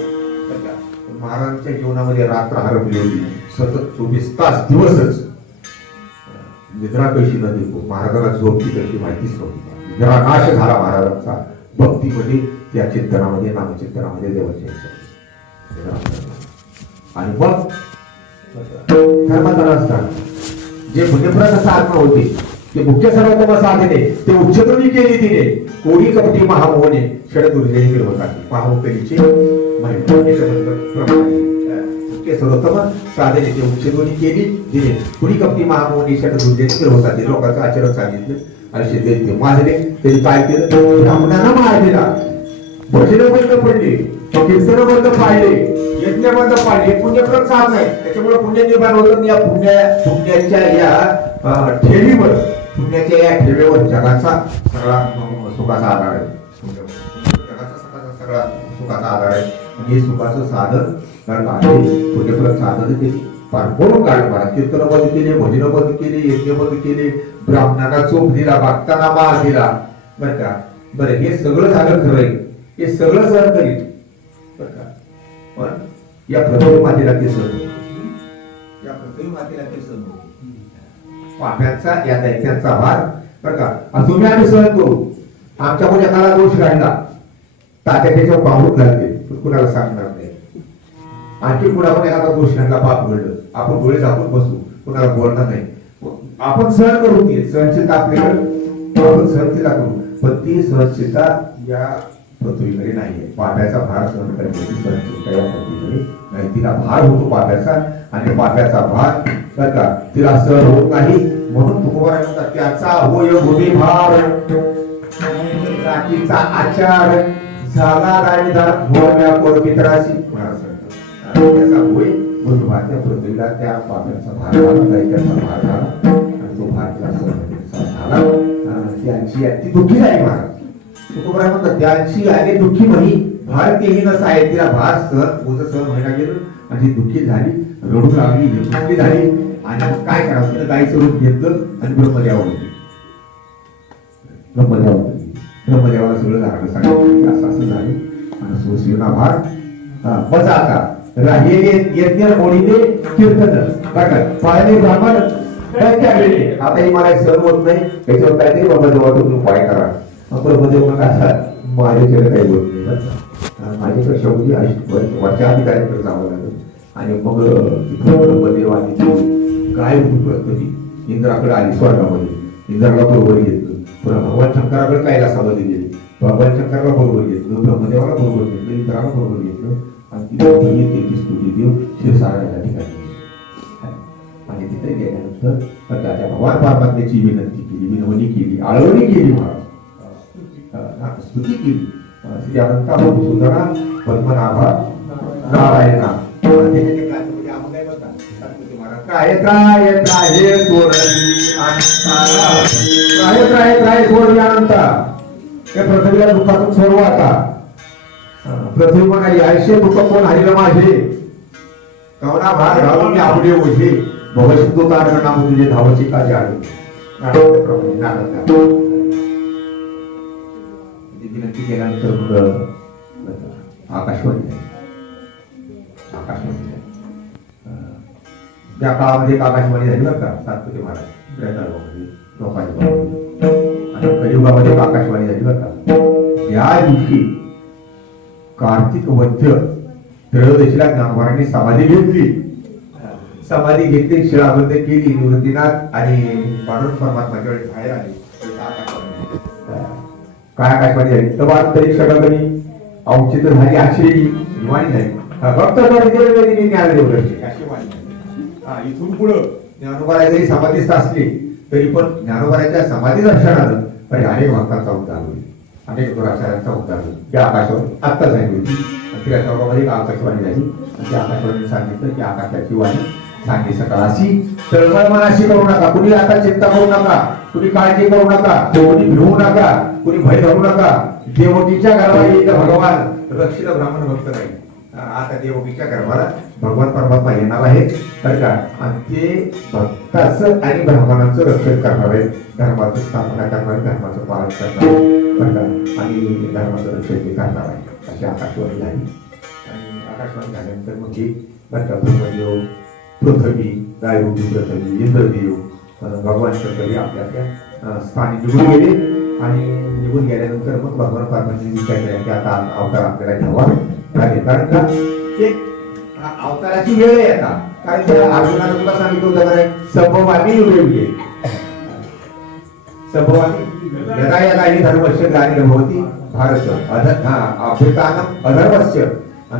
महाराजांच्या जीवनामध्ये रात्र हरवली होती सतत 24 तास दिवसच निद्रा कशी न देखो महाराजांना झोपती कशी माहितीच नव्हती जरा नाश झाला महाराजांचा भक्तीमध्ये त्या चिंतनामध्ये नामचिंतनामध्ये देवाच्या आणि मग धर्माचा रस्ता जे पुण्यप्रद साधन होते ते मुख्य सर्वोत्तम साधने ते उच्चतोनी केली तिने कोणी कपटी महामोहने षडदुर्जय निर्वकाची महामोकलीचे मुख्य सर्वोत्तम साधने ते उच्चतोनी केली तिने कोणी कपटी महामोहने षडदुर्जय निर्वकाची लोकांचं आचरण सांगितलं असे दैत्य माजले त्यांनी काय केलं ब्राह्मणांना मार दिला भजन बंद पडले कीर्तन बंद पाडले यज्ञ बंद पाडले पुण्यप्रद साधन आहे त्याच्यामुळे पुण्य निर्माण होतं या पुण्याच्या या ठेवीवर पुण्याच्या या ठेवीवर जगाचा सगळा सुखाचा आधार आहे जगाचा सगळा सुखाचा आधार आहे आणि हे सुखाचं साधन आहे पुण्यप्रद साधन त्यांनी पार करून काढलं कीर्तन बंद केले भजन बंद केले यज्ञ बंद केले ब्राह्मणांना चोप दिला भक्तांना मार दिला बरं का बरं हे सगळं झालं खरंय हे सगळं सहन करीत बरं का पण या पृथ्वी मातेला ते सहन या पृथ्वी मातेला ते सहन पाप्यांचा या दैत्यांचा भार बरं का तुम्ही आम्ही सहन करू आमच्याकडून एखादा दोष काढला तात्या त्याच्यावर पाहून घालते कुणाला सांगणार नाही आणखी कुणाला एखादा दोष काढला पाप घडलं आपण डोळे झाकून बसू कुणाला बोलणार नाही आपण सहन करू ती सहनशीलता आपल्याकडे आपण सहनशीलता करू पण ती सहनशीलता या पृथ्वीकडे नाहीये पाप्याचा भार सहन करण्याची सहनशीलता या पृथ्वीकडे नाही तिला भार होतो पाप्याचा आणि पाप्याचा भार बरं का तिला सहन होत नाही म्हणून तुकोबारा म्हणतात त्याचा होय भूमी भार जातीचा आचार झाला दाणीदार भोरम्या कोरपित्राशी महाराज सांगतात त्याचा होय म्हणून भारतीय पृथ्वीला त्या पाप्याचा भार झाला दैत्याचा भार झाला आणि तो भार तिला सहन झाला त्यांची ती दुःखी झाली महाराज तुकोबारा म्हणतात त्यांची आले दुःखी म्हणी भारतीय नस आहे तिला भार सहन ओझं सहन व्हायला गेलं आणि ती दुःखी झाली रडू लागली दुःखी झाली आणि मग काय करावं तिने गायचं रूप घेतलं आणि ब्रह्मदेवावर ब्रह्मदेवाला सगळं झालं सांगितलं असं असं झालं आणि सोशिवना भार बसा आता राहिले यज्ञ मोडीने कीर्तन बघा पायाने ब्राह्मण आता ही मला सहन होत नाही याच्यावर काय ते ब्रह्मदेवा तुम्ही उपाय करा ब्रह्मदेव मग असा माझ्याकडे काही होत नाही माझ्याकडे शेवटी वरच्या अधिकाऱ्यांकडे जावं लागलं आणि मग ब्रह्मदेव आणि काय प्रकृती इंद्राकडे आली स्वर्गामध्ये इंद्राला बरोबर घेतलं पुन्हा भगवान शंकराकडे कैलासामध्ये गेले भगवान शंकराला बरोबर घेतलं ब्रह्मदेवाला बरोबर घेतलं इंद्राला बरोबर घेतलं आणि तिथे स्तुती देऊन शिरसागराच्या ठिकाणी आणि तिथे गेल्यानंतर त्याच्या भगवान परमात्म्याची विनंती केली विनवणी केली आळवणी केली महाराज स्तुती केली श्री अनंता सुंदरा पद्मनाभा नारायणा काय काय काय सोडली अनंता राहेत राहेत राहेत सोड अनंता त्या पृथ्वीला दुःखातून सोडवा आता. पृथ्वी म्हणाली आयुष्य दुःख कोण हरिल माझे कवना भाग घालून मी आवडे ओझे भवसिंधू तारण नाम तुझे धावची का जाणे. विनंती केल्यानंतर मग आकाशवाणी आकाशवाणी त्या काळामध्ये आकाशवाणी झाली बरं का. सातपुते महाराज त्रैताळमध्ये लोकांनी आणि कलियुगामध्ये आकाशवाणी झाली बरं का. या दिवशी कार्तिक वद्य त्रयोदशीला ज्ञानोबांनी समाधी घेतली. समाधी घेतली शिळाबद्ध केली निवृत्तीनाथ आणि पांडुरंग परमात्माच्या वेळी बाहेर आले. काय आकाशवाणी झाली तर अंतरिक्ष गगनी औचित्य झाली आश्रयी वाणी झाली. भक्त ज्ञानदेव अशी वाणी झाली. इथून पुढं ज्ञानोबाला जरी समाधीस्थ असली तरी पण ज्ञानोबाच्या समाधी दर्शन आलं तरी अनेक भक्तांचा उद्धार होईल अनेक दुराचारांचा उद्धार होईल. या आकाशवाणी आत्ता झाली होती. मध्ये आकाशवाणी झाली आणि त्या आकाशवाणीने सांगितलं की आकाशाची वाणी सांगे सकाळाशी तळमळ मनाशी करू नका. कुणी आता चिंता करू नका कुणी काळजी करू नका कुणी भिवू नका कुणी भय धरू नका. देवकीच्या गर्भाला येईल भगवान रक्षित ब्राह्मण भक्त नाही. आता देवकीच्या गर्भाला भगवान परमात्मा येणार आहे तर का आणि ते भक्ताचं आणि ब्राह्मणाचं रक्षण करणार आहे. धर्माचं स्थापना करणार धर्माचं पालन करणार आणि धर्माचं रक्षण करणार आहे. अशी आकाशवाणी झाली आणि आकाशवाणी झाल्यानंतर मग ही ब्रह्मदेव पृथ्वी गायरूपी पृथ्वी इंद्रदेव भगवान शंकरी आपल्या त्या स्थानी निघून गेले आणि निघून गेल्यानंतर मग भगवान परमात्म्याने विचार केला की आता अवतार आपल्याला घ्यावा लागेल. कारण का अवताराची वेळ आहे आता. कारण अर्जुनाने तुला सांगितलं होतं बरं संभवामी युगे युगे संभवामी यदा यदा ही धर्मस्य ग्लानिर्भवति भारत अभ्युत्थानम् अधर्मस्य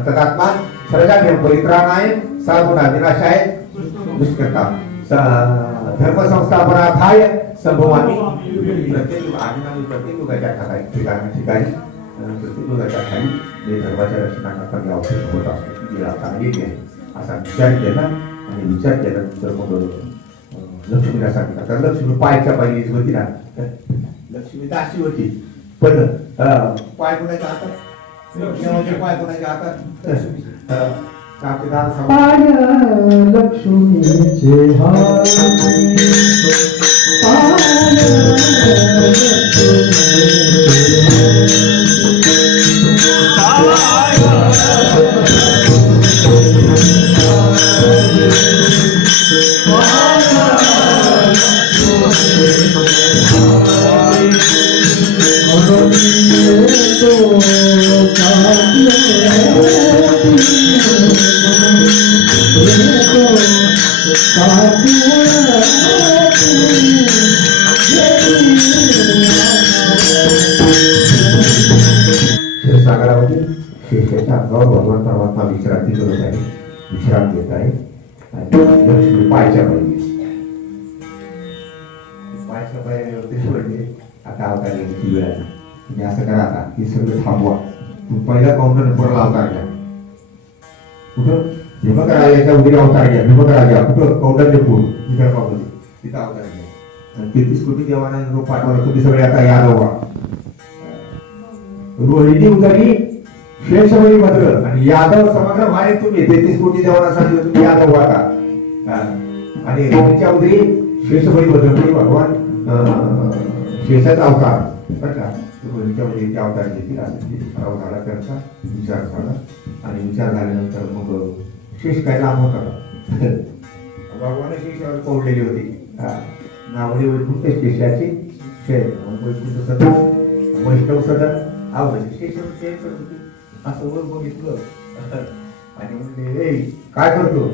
तदात्मान सर्वज्ञं परित्राणाय साधूनां विनाशाय दुष्कृतां धर्म संस्थापनार्थाय संभवामी. प्रत्येक आदिनामी प्रत्येक युगाच्या ठिकाणी प्रत्येक युगाच्या खाली जे धर्माच्या रक्षणाकरता मी अवसर होत असतो ती आता येते असा विचार केला आणि विचार केल्यानंतर मग लक्ष्मीला सांगितलं. तर लक्ष्मी पायच्या पायी येत होती ना लक्ष्मी दाशी होती पण पाय कोणाच्या हातात पाय कोणाच्या हातात लक्ष्मीचे क्षीरसागरामध्ये शेषाच्या अंगावर भगवान परमात्मा विश्रांती करत आहे विश्राम घेत आहे आणि लक्ष्मी पायच्या पायी सोडले. आता अवतार घेण्याची वेळ आली. तुम्ही असं करा आता हे सगळं थांबवा. पहिला काउंटर नंबरला अवतार घ्या. कुठं भीमक राजाच्या उद्या अवतार घ्या. भीमक राजा कुठं कौंडण्यपूर विदर्भामध्ये तिथं अवतार घ्या. 33 कोटी देवाना रूप पाठवलं. तुम्ही सगळे आता याद व्हा. रोहिणी उदारी शेषवरी भद्र आणि यादव समग्र भारी तुम्ही 33 कोटी देवाना सांगितलं तुम्ही यादव व्हा आता. आणि रोहिणीच्या उदरी शेषवरी भद्र भगवान शेषाचा अवतार बरं का. रोहिणीच्या उदरी अवतार घेतील असं ठराव झाला त्यांचा विचार झाला आणि विचार झाल्यानंतर मग शेष काय नाम होता भगवान शेषावर कोरलेली होती. नावडी वैकुंठ शेषाची वैकुंठ सदन वैष्णव सदन असं वर बघितलं आणि म्हणले काय करतो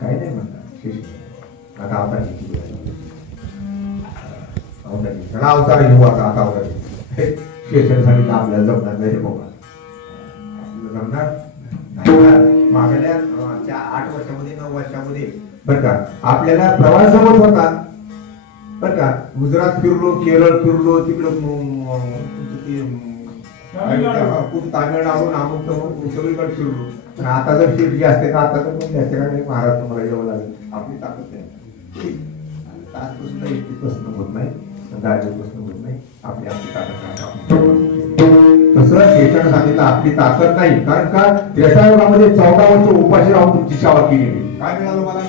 काय नाही म्हणतात शेष आता अवतार अवतार घेऊ आता अवतार शेषाने सांगितलं आपल्याला जमणार नाही बाबा आपल्याला जमणार नाही. मागल्या 8 वर्षामध्ये 9 वर्षामध्ये बरं का आपल्याला प्रवास जमत होता बरं का. गुजरात फिरलो केरळ फिरलो तिकडं तामिळनाडू नामुक सगळीकडे फिरलो. पण आता जर शिर्डी असते का आता तर महाराज तुम्हाला जेव्हा लागेल आपली ताकद नाही. तासपासून इतकीपासून होत नाही, गाडीपासून होत नाही. आपली आपली ताकद तसं शेषानं सांगितलं आपली ताकद नाही. कारण का त्रेतायुगामध्ये 14 वर्ष उपाशी राहून तुमची सेवा केली. काय मिळालं मला?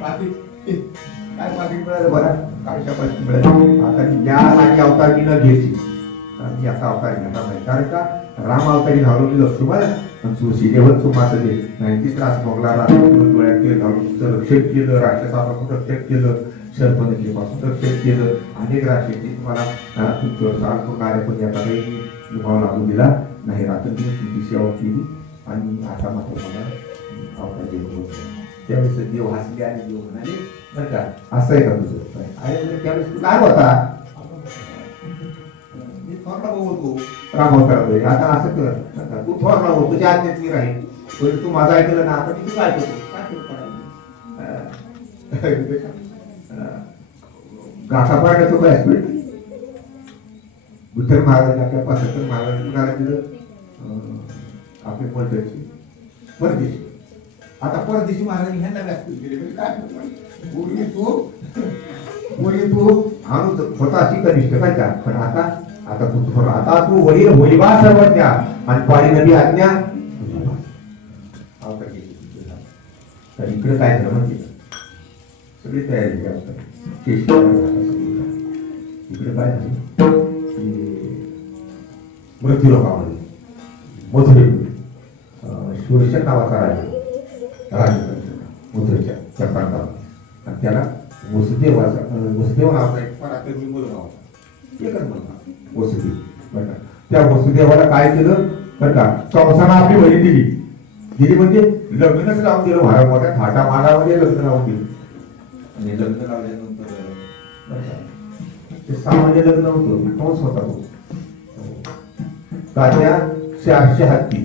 पाकिट. काय पाकिट मिळालं बघा? काय पाकिट मिळालं? आता या आणि अवतार मी न घ्यायची, मी आता अवतार घेणार नाही. कारण का राम अवतारी झालो मी लक्ष्मण सीतेवर चुमाचं दे नाही ती त्रास भोगला. डोळ्यात तेल घालून तुमचं रक्षण केलं, राक्षसापासून रक्षण केलं, सर्पनदीपासून रक्षण केलं. अनेक राक्षसी तुम्हाला तुमच्यावर चाल करून आले, पण आता काही तुम्हाला लागू दिला नाही. रात्र तुमची सेवा केली आणि आता मात्र मला अवतार देव. त्यावेळेस देव हसले आणि देव म्हणाले बरं का असं आहे का तुझं? अरे म्हणजे त्यावेळेस तू काय होता? राम अवतार. आता असं कर, तू थोडा हो, तुझ्या आज्ञेत मी राहील. तू माझं ऐकलं ना, आता मी तुझं ऐकतो. गाठा पाडण्याचं काय स्पीड विठ्ठल महाराज आपल्या 75 महाराज दिलं आपले पलटची परदेशी. आता परदेशी महाराज ह्यांना व्यासपीठ दिले म्हणजे काय पूर्वी तू आणू स्वतःची कनिष्ठ काय का, पण आता तू वडील वैभा सर्वज्ञ आणि पाळी नदी आज्ञा. तर इकडे काय झालं म्हणजे सगळी तयारी इकडे काय झालं मृत्यूलोकामध्ये मथुरेमध्ये सुरशन नावाचा राजा मथुरेच्या त्या प्रांतावर, आणि त्याला वसुदेव नावाचा एक पराक्रमी मुलगा होता. एकच मुलगा वसुदेव. बरं का त्या वसुदेवाला काय केलं बरं का, कंसानं आपली बहीण दिली म्हणजे लग्नच लावून दिलं. महाराज मोठ्या थाटा मागामध्ये लग्न लावून दिलं. आणि लग्न लावल्यानंतर ते सामान्य लग्न होतं, कंस होता तो. तात्या 400 हत्ती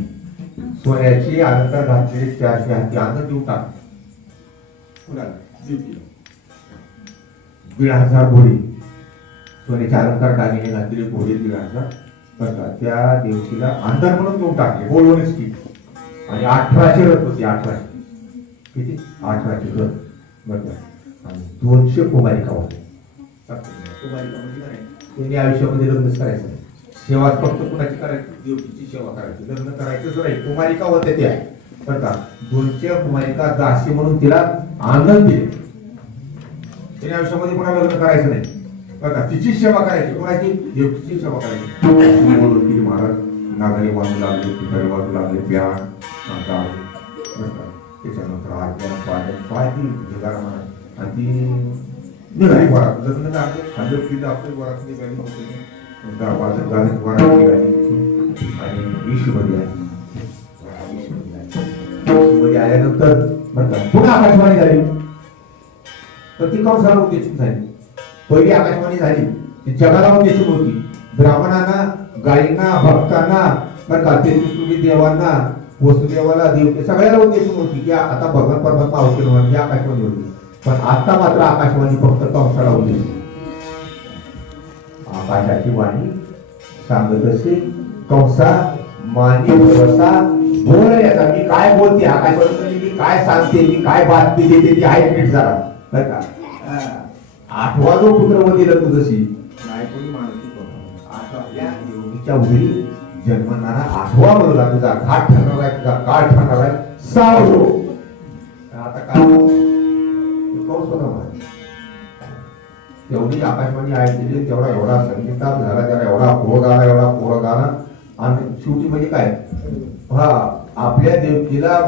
सोन्याची अलंकार घातलेले 400 हत्ती आणून देऊन टाक. 1,500 घोडे सोन्याचे अलंकार दागिने घातलेले घोडे 1,500 त्या देवकीला अंधार म्हणून देऊन टाकले बोलवणीच की. आणि 1800 रथ होती. 1800 किती? 1800 रथ. बरोबर. आणि 200 कुमारिका होते. कुमारिका म्हणजे काय, त्यांनी आयुष्यामध्ये लग्नच करायचं नाही, सेवा फक्त कुणाची करायची? देवकीची सेवा करायची, लग्न करायचंच नाही. कुमारिका होत्या त्या बरं का. 200 कुमारिका दासी म्हणून तिला आनंद दिले. तिने आयुष्यामध्ये कोणाला लग्न करायचं नाही बरं का. तिची सेवा करायची, कोणाची? देवकीची सेवा करायची. महाराज नागारी वाजू लागले, तुझ्या वाजू लागले, प्याण त्याच्यानंतर पाहिजे आणि ती निघाली वरात. लग्न लागलं आपल्या वरात निघाली वरात निघाली आणि विश्वमध्ये आल्यानंतर बरं का पुन्हा आकाशवाणी झाली. तर ती कंसाला उद्देशून झाली. पहिली आकाशवाणी झाली ती जगाला उद्देशून होती. ब्राह्मणांना, गायींना, भक्तांना बरं का, ते देवांना, वसुदेवाला, देव सगळ्याला उद्देशून होती की आता भगवान परमात्मा अवतीर्ण म्हणजे आकाशवाणी होती. पण आता मात्र आकाशवाणी फक्त कंसाला उद्देशून. आकाशाची वाणी सांगत असे कंसा मानी बसा बोल याचा. मी काय बोलते आकाशवाणी, मी काय सांगते, मी काय बातमी देते ती आहे नीट जरा बरं का. 8वा जो पुत्र दिला तू जशी नाही कोणी मानसिक 8व्या योगीच्या उदरी जन्मणारा 8वा मुलगा तुझा घाट ठरणार आहे, तुझा काळ ठरणार आहे. सावरो आता काय पाऊस होता. तेवढी आकाशवाणी ऐकली, तेवढा एवढा संगीतात झाला, त्याला एवढा क्रोध आला. आणि शेवटी म्हणजे काय, हा आपल्या देवकीला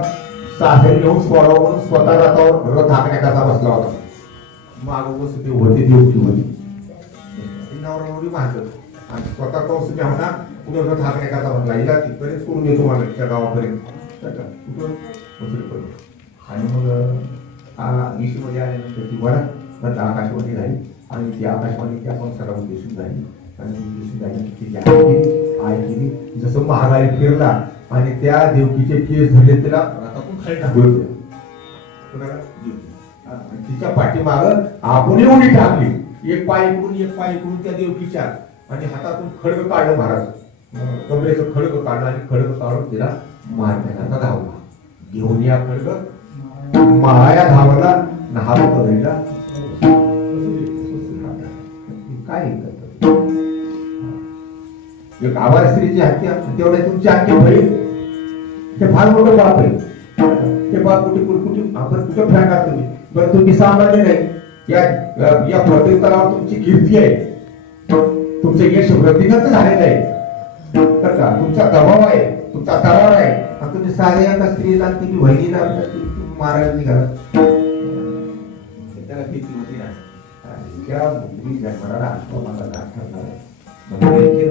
सासरी घेऊन सोडावं म्हणून स्वतः रथावर रथ हाकण्याकरता बसला होता. माग वसुदेव होते, देवकी होती, नवरी माणसं आणि स्वतः कंस जेवणा पुढे रथ हाकण्याकरता म्हणला हिला तिथपर्यंत सोडून येतो मला त्या गावापर्यंत. आणि मग विश्वमध्ये आल्यानंतर ती वरात आकाशवाणी झाली आणि ती आकाशवाणी त्या कंसाला उद्देशून झाली. आणि उद्देशून झाली ऐकली. जसं महागाई फिरला आणि त्या देवकीचे केस धरले, त्याला रथातून खाली टाकलं. तिच्या पाठीमाग आपण उडी टाकली, एक पाय इकडून त्या देवकीच्या, आणि हातातून खडग काढलं महाराज. कमरेचं खडग काढलं आणि खडग काढून तिला मारण्याकरता धावला. घेऊन या खडग माया धावला, हात पकडला एक आवार स्त्रीची हत्या, तेवढ्या तुमची आणखी बहीण, हे फार मोठं पाप आहे. ते पाप कुठे आपण कुठं फेडणार तुम्ही? पण तुम्ही सामान्य नाही. या प्रत्येकावर तुमची कीर्ती आहे, तुमचे यश वृद्धिगत झालेलं आहे, तर का तुमचा दबाव आहे, तुमचा दरार आहे. आणि तुम्ही साध्या एका स्त्रीला तुम्ही बहिणीला मारायला निघाला. त्याला भीती होती ना, त्या मुली जन्माला मला दाट ठरणार आहे.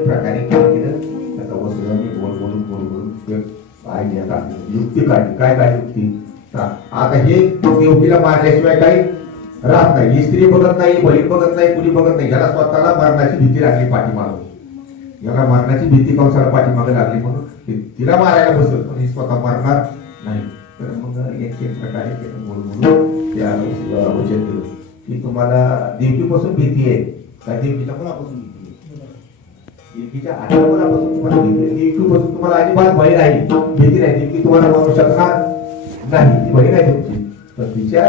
प्रकारे केलं त्याचा वस्तूंनी गोल बोलून आयडिया काढली, युक्ती काढली. काय युक्ती? आता हे देवकीला मारल्याशिवाय काही राहत नाही. ही स्त्री बघत नाही, बहीण बघत नाही, कुणी बघत नाही. याला स्वतःला मरणाची भीती लागली पाठीमागं. याला मरणाची भीती कंसाला पाठीमागे लागली म्हणून तिला मारायला बसत, पण ही स्वतः मारणार नाही. तर मग एक प्रकारे बोलून त्या वचन दिलं की तुम्हाला देवकीपासून भीती आहे का देवकीच्या कोणापासून भीती आहे? देवकीच्या आठवणापासून तुम्हाला भीती आहे. देवकीपासून तुम्हाला अजिबात भय नाही, भीती नाही. देवकी तुम्हाला मारू शकणार नाही, ती भय नाही तुमची. पण तिच्या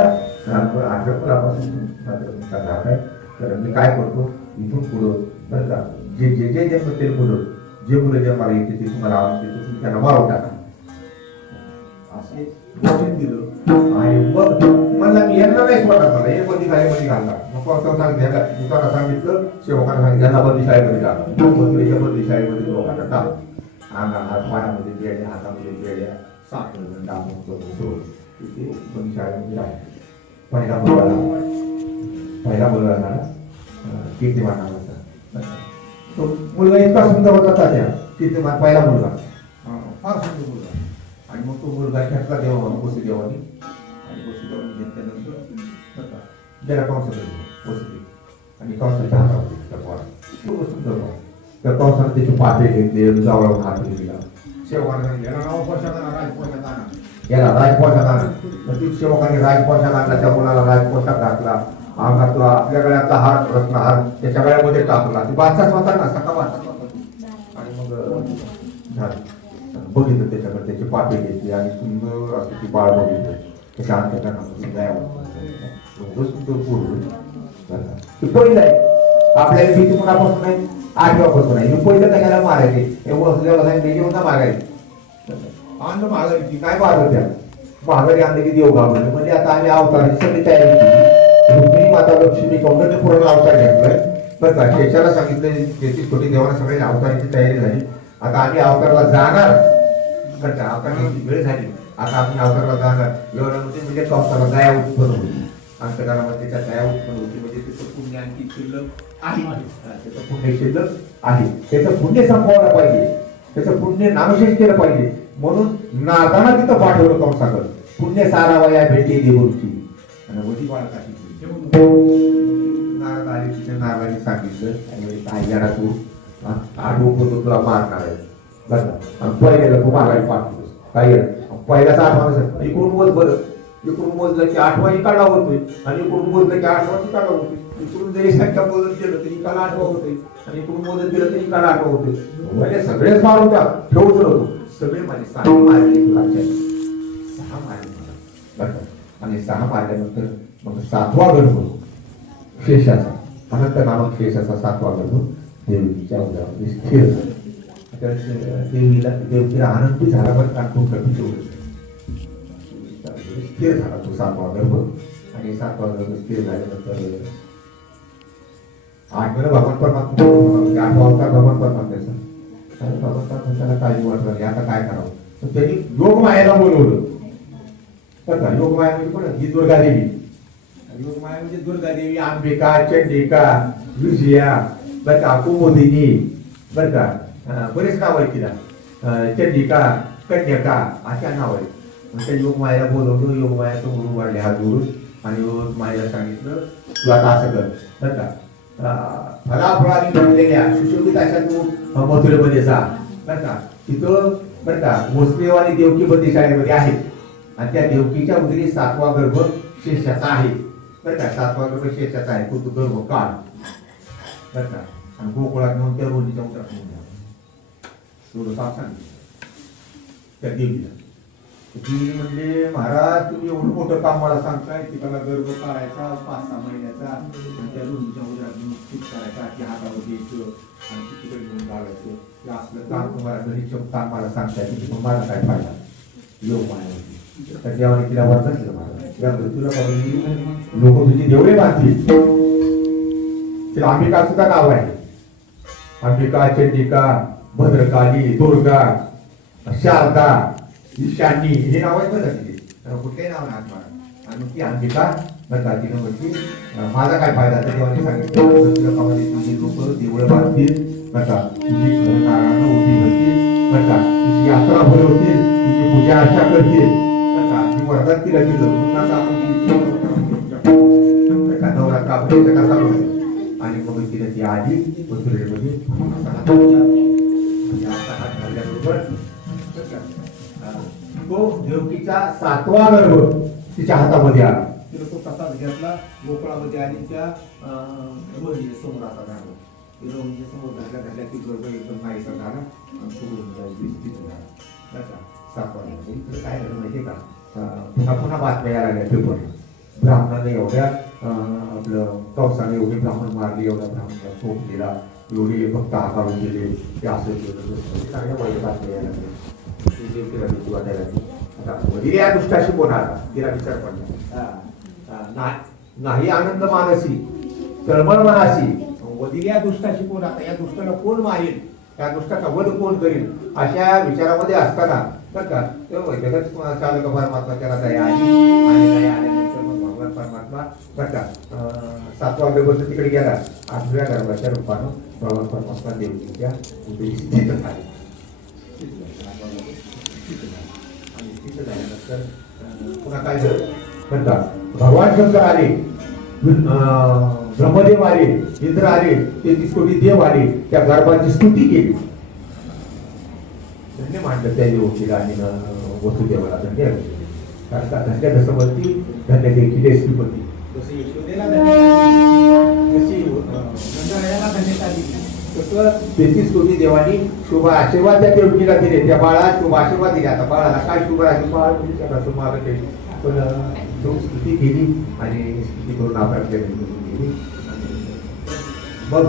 आठवणापासून मात्र तुमचा घात आहे. तर मी काय करतो इथून पुढं, बरं का, जे जे जे जन्मतील मुलं, जे मुलं जन्माला येते ते तुम्हाला आवडते तुम्ही त्यांना मारून टाका असे वचन दिलं. आणि मग मला मी यांना नाही सोडणार, मला हे बंदी शाळेमध्ये घालणार. मग दुकाना सांगितलं, सेवकांना सांगितलं यांना बंदी शाळेमध्ये घालणार. मथुरेच्या बंदी शाळेमध्ये लोकांना टाक, अंगात पायामध्ये बेड्या, हातामध्ये बेड्या, साखर टाकून तिथे बंदी शाळेमध्ये राहते. पहिला मुलगा झाला कीर्तिमान नावाचा. तो मुलगा इतका सुंदर होता तात्या, कीर्तिमान पहिला मुलगा, फार सुंदर मुलगा. आणि मग तो मुलगा खेळला देवानी, वसुदेवानी. आणि वसुदेवानी घेतल्यानंतर गेला कंसाकडे वसुदेव, आणि कंसाच्या हातामध्ये खूप सुंदर होता. त्या कंसाने त्याचे पापे घेतले, जावळावर हात दिला. सेवकाने याला राजपोशाख आणा, याला राजपोशाख आणा. मग ती सेवकाने राजपोशाख आणला, त्या मुलाला राजपोशाख घातला. अंगातला आपल्या गळ्यातला हार, रत्नहार त्याच्या गळ्यामध्ये टाकला. ती बादशाह होता ना, सखा बादशाह होता. आणि मग झालं, बघितलं त्याच्याकडे, त्याची पापे घेतली आणि सुंदर असं ती बाळ बघितलं. त्याच्या अंतकरणामध्ये दया सुंदर पूर्ण पहिलं आहे. आपल्याला भीती कुणापासून नाही, आठव्यापासून नाही. पहिलं त्याला मारायचे, हे वसुदेवाला सांगितले जेवण मागायचे, अन्न मागायची. काय मागत त्या माघारी आणले की देव घाबरले. म्हणजे आता आम्ही अवताराची सगळी तयारी केली. रुक्मिणी माता लक्ष्मी कौंडण्यपूर्ण अवतार घेतलाय, बरं का. शेषाला सांगितलं, 33 कोटी देवाला सगळी अवताराची तयारी झाली. आता आम्ही अवताराला जाणार, बरं का. अवताराची वेळ झाली, आता आम्ही अवताराला जाणार. एवढं म्हणजे कंसाला दया उत्पन्न होती, अंतकारामध्ये त्याच्या दया उत्पन्न होती. म्हणजे त्याचं पुण्य आणखी शिल्लक आहे, त्याचं पुण्य शिल्लक आहे. त्याचं पुण्य संपवायला पाहिजे, त्याचं पुण्य नामशेष केलं पाहिजे. म्हणून नारदांना तिथं पाठवलं कंसाकडे. पुण्य सारावया भेटी देवरूची आणि वधी बाळकाची. नारद आले, तिथे नारदाने सांगितलं काय याला तू आठवून तुला मारणार आहे, बरं. आणि पहिल्याला तू मारायला पाठवतोस काय? पहिल्याचा आठवा इकडून मोज, बरं. इकडून मोजलं की आठवा इकाडा होतोय, आणि इकडून मोजलं की आठवा इकाडा होतोय. इकडून जरी संख्या मोजत गेलं तरी इकाला आठवा होतोय, आणि इकडून मोजत गेलं तरी इकाला आठवा होतोय. म्हणजे सगळेच मारून ठेवत होतो. सगळे माझे 6 मारले, 6 मारले मला, बरं. आणि 6 मारल्यानंतर मग 7वा गर्भ शेषाचा, अनंत नामक शेषाचा 7वा गर्भ देवीच्या उदरामध्ये स्थिर झाला. देवीला आनंदी झाला, बरं. खूप कमी स्थिर झाला तो 7वा गर्भ. आणि 7वा गर्भ स्थिर झाल्यानंतर 8वेला भगवान परमात्मा, 8वा अवतार भगवान परमात्म्याचा. त्याला काळजी वाटत झाली, आता काय करावं. तर त्यांनी योगमायेला बोलवलं, बरं का. योगमाया म्हणजे कोण? ही दुर्गा देवी. योगमाया म्हणजे दुर्गा देवी, अंबिका, चंडिका, विजया, बरं का, कुमुदिनी, बरं का. बरेच नाव आहे तिला, चंडिका, कन्यका, अशा नाव आहेत. त्या योगमायेला बोलवलं. योगमायाचं गुरु वाढले हात जोडून, आणि योगमायेला सांगितलं तू आता असं कर, बरं का. फळाफळाने भरलेल्या सुशोभित अशा तू मथुरेमध्ये जा, बरं का. तिथं, बरं का, वसुदेव आणि देवकी बंदी शाळेमध्ये आहेत. आणि त्या देवकीच्या उदरी 7वा गर्भ शेषाचा आहे, बरं का. 7वा गर्भ शेषाचा आहे, तो गर्भ काढ, बरं का. आणि गोकुळात घेऊन त्या रोडीच्या उतरात घेऊन जा, एवढं साफ सांगितलं त्या देवीला. ती म्हणले महाराज तुम्ही एवढं मोठं काम मला सांगताय की त्याला गर्भ काढायचा 5-6 महिन्याचा आणि त्या दोन्हीच्या उदरात फिट करायचा की हातावर घ्यायचं आणि तिकडे घेऊन लावायचं हे असलं काम तुम्हाला घरी काम मला सांगताय की तुम्हाला काय फायदा योग मायावरती तर देवाने तिला वरदान केलं महाराज या मृत्यूला लोक तुझी देवळे बांधतील तिला अंबिका सुद्धा नाव आहे अंबिका चंडिका भद्रकाली दुर्गा शारदा ईशानी हे नाव आहे बरं तिथे कुठल्याही नाव नाही आणि ती अंबिका बरं तिनं म्हटली माझा काय फायदा तर देवाने सांगितलं तुझी लोक देवळं बांधतील बरं तुझी नारायण उभी होतील बरं तुझी यात्रा भरवतील तुझी पूजा अर्चा करतील बरं ती वरदान तिला दिलं म्हणून आता आपण नवरात्र आपण कसा आणि मग तिला ती आली मथुरेमध्ये तो देवकीचा 7वा गर्भ तिच्या हातामध्ये आला तिला तो तसाच घेतला गोकुळामध्ये आली त्या रोहिणीच्या समोर असा झाला रोहिणीच्या समोर घातल्या की गर्भ एकदम नाहीसा झाला आणि सोडून झाला 7वा गर्भ इकडे काय झालं माहितीये का पुन्हा पुन्हा बातम्या यायला लागल्या पेपरला ब्राह्मणाने एवढ्या आपलं कवसाने एवढे ब्राह्मण मारले एवढ्या ब्राह्मणाला सोप दिला एवढे भक्त आकारून गेले ते असं केलं चांगल्या वाईट बातम्या यायला लागल्या तिला भीती वाटायला लागली या दुष्टाशी कोण आला तिला विचार पडला नाही आनंद मानसी तळमळ मनासी वधील या दुष्टाशी कोण आता या दुष्टाला कोण मारेल या दुष्टाचा वध कोण करेल अशा विचारामध्ये असताना बरं का जगत चालक परमात्मा त्याला दया आली आणि दया आल्यानंतर मग भगवान परमात्मा बरं का 7वा गर्भ तिकडे गेला 8व्या गर्भाच्या रूपानं भगवान परमात्मा देवकीच्या स्थितीत आले पुन्हा काय झालं बरं का भगवान शंकर आले ब्रह्मदेव आले इंद्र आले 33 कोटी देव आले त्या गर्भाची स्तुती केली धन्य मांडलं त्या देवकीला आणि वसुदेवाला धन्य कारण का धन्य दशवती धन्य देखील श्रीपती जशी यशोदेला जशी नंदनयाला धन्यता दिली तसं 33 कोटी देवानी शुभ आशीर्वाद त्या देवकीला दिले त्या बाळाला शुभ आशीर्वाद दिले आता बाळाला काय शुभ राहील बाळ म्हणजे त्याला मार्ग केली पण तो स्तुती केली आणि स्तुती करून आपल्याकडे गेली मग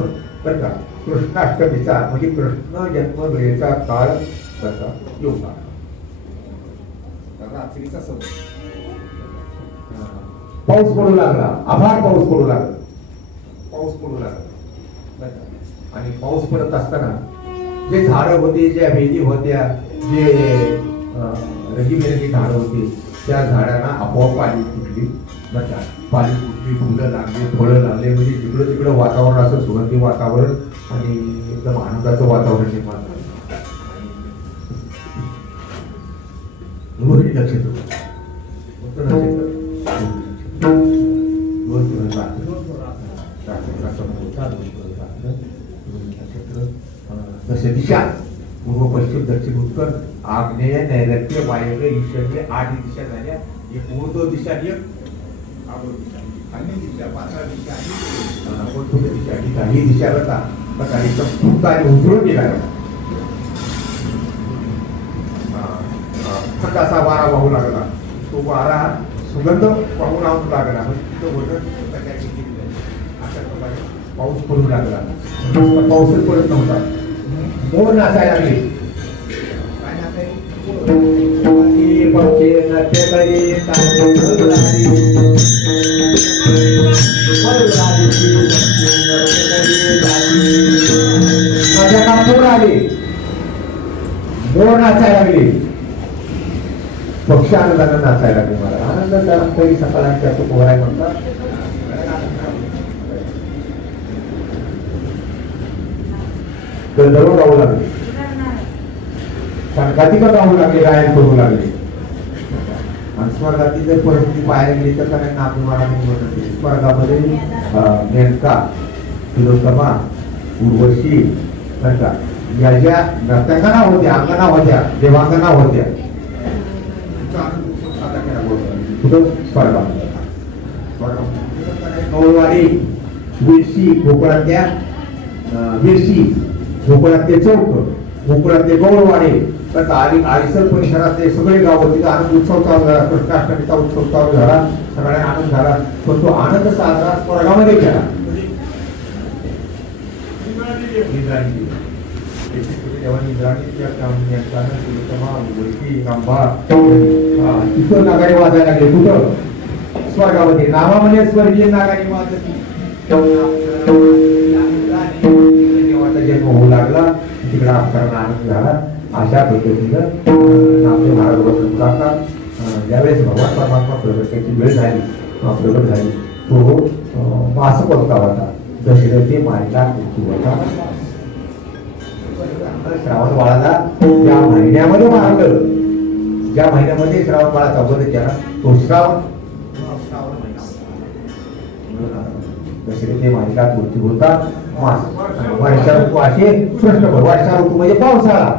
बरं का कृष्णाष्टमीचा म्हणजे कृष्ण जन्मवेळेचा काळ कसा येऊन रात्रीचा समय पाऊस पडू लागला अफाट पाऊस पडू लागला आणि पाऊस पडत असताना जे झाडं होते ज्या वेली होत्या जे रंगीबेरंगी झाडं होती त्या झाडांना आपोआप पाणी फुटली पाणी फुटली फुलं लागली फळं लागले म्हणजे जिकडं तिकडं वातावरण असं सुगंधी वातावरण आणि एकदम आनंदाचं वातावरण निर्माण झालं रोहिणी नक्षत्र दश दिशा पूर्व पश्चिम दक्षिण उत्तर आग्नेय नैऋत्य वायव्य ईशान्य 8 दिशा झाल्या एक ऊर्ध्व दिशा एक अवरोध दिशा अन्य दिशा 5 दिशा ही दिशा होता पण एकदम आणि उजळून गेला थंड असा वारा वाहू लागला तो वारा सुगंध वाहून आणू लागला म्हणजे तिथं वजन अशा प्रकारे पाऊस पडू लागला पाऊसच पडत नव्हता मोर नाचायला लागले काय माझ्या मोर आले मोर नाचायला लागले पक्षी आनंदानं नाचायला लागले मला आनंद झाला तरी सकाळच्या तो पोहराय म्हणतात गंधर्व गाऊ लागले संघातिका गाऊ लागले गायन करू लागले आणि स्वर्गातील जर परिस्थिती पाहायला गेली तर त्यांना नागरिक स्वर्गामध्ये मेनका तिलोत्तमा उर्वशी या ज्या नर्तकांना होत्या अंगणा होत्या देवांगना होत्या कुठं स्वर्गामध्ये गौरवाडी विरशी गोकुळातल्या विरशी गोकुळातले चौक गोकुळातले गौरवाडे तर आरिसर परिसरातले सगळे गाव तिथे आनंद उत्सव चालू झाला, कृष्णाष्टमीचा उत्सव चालू झाला, सगळ्या आनंद झाला. पण तो आनंद साजरा स्वर्गामध्ये केला. तिथं नागारी वाजायला लागले. कुठं? स्वर्गामध्ये. नावामध्ये स्वर्गीय नागारी वाजत देवाचा जन्म होऊ लागला. तिकडे अक्षरांना आनंद झाला. अशा पद्धतीनं नामदेव महाराज वचन करतात. ज्यावेळेस भगवान परमात्मा प्रगटाची वेळ झाली, प्रगट झाली, तो मासक होता होता दशरथी मायला मृत्यू होता. श्रावण बाळाला ज्या महिन्यामध्ये मारलं, ज्या महिन्यामध्ये श्रावण बाळाचा वध केला, तो श्रावण दशरथी मायला मृत्यू होता. वर्षा ऋतू असे कृष्ण वर्षा ऋतू म्हणजे पावसाळा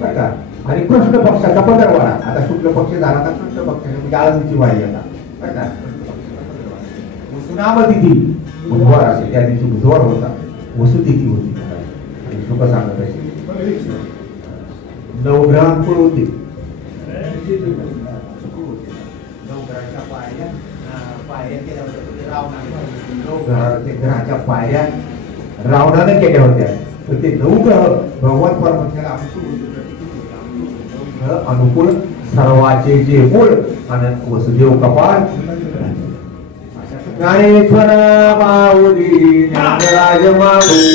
बरं का. आणि कृष्ण पक्षाचा पदरवाडा. आता शुक्ल पक्ष झाला तर कृष्ण पक्ष म्हणजे आळंदीची वारी आता बरं का. वसुनाम तिथी बुधवार असे, त्या दिवशी बुधवार होता, वसुतिथी होती. आणि सुख सांगत असे नवग्रहांकुळ होते. नवग्रहाच्या पायऱ्या केल्या होत्या. ग्रहाच्या पायऱ्या रावणाने केल्या होत्या. तर ते नऊ ग्रह भगवान परमात्म्याला अनुकूल सर्वाचे जे मूळ आणि वसुदेव कपाळ. ज्ञानेश्वर माऊली ज्ञानराज माऊली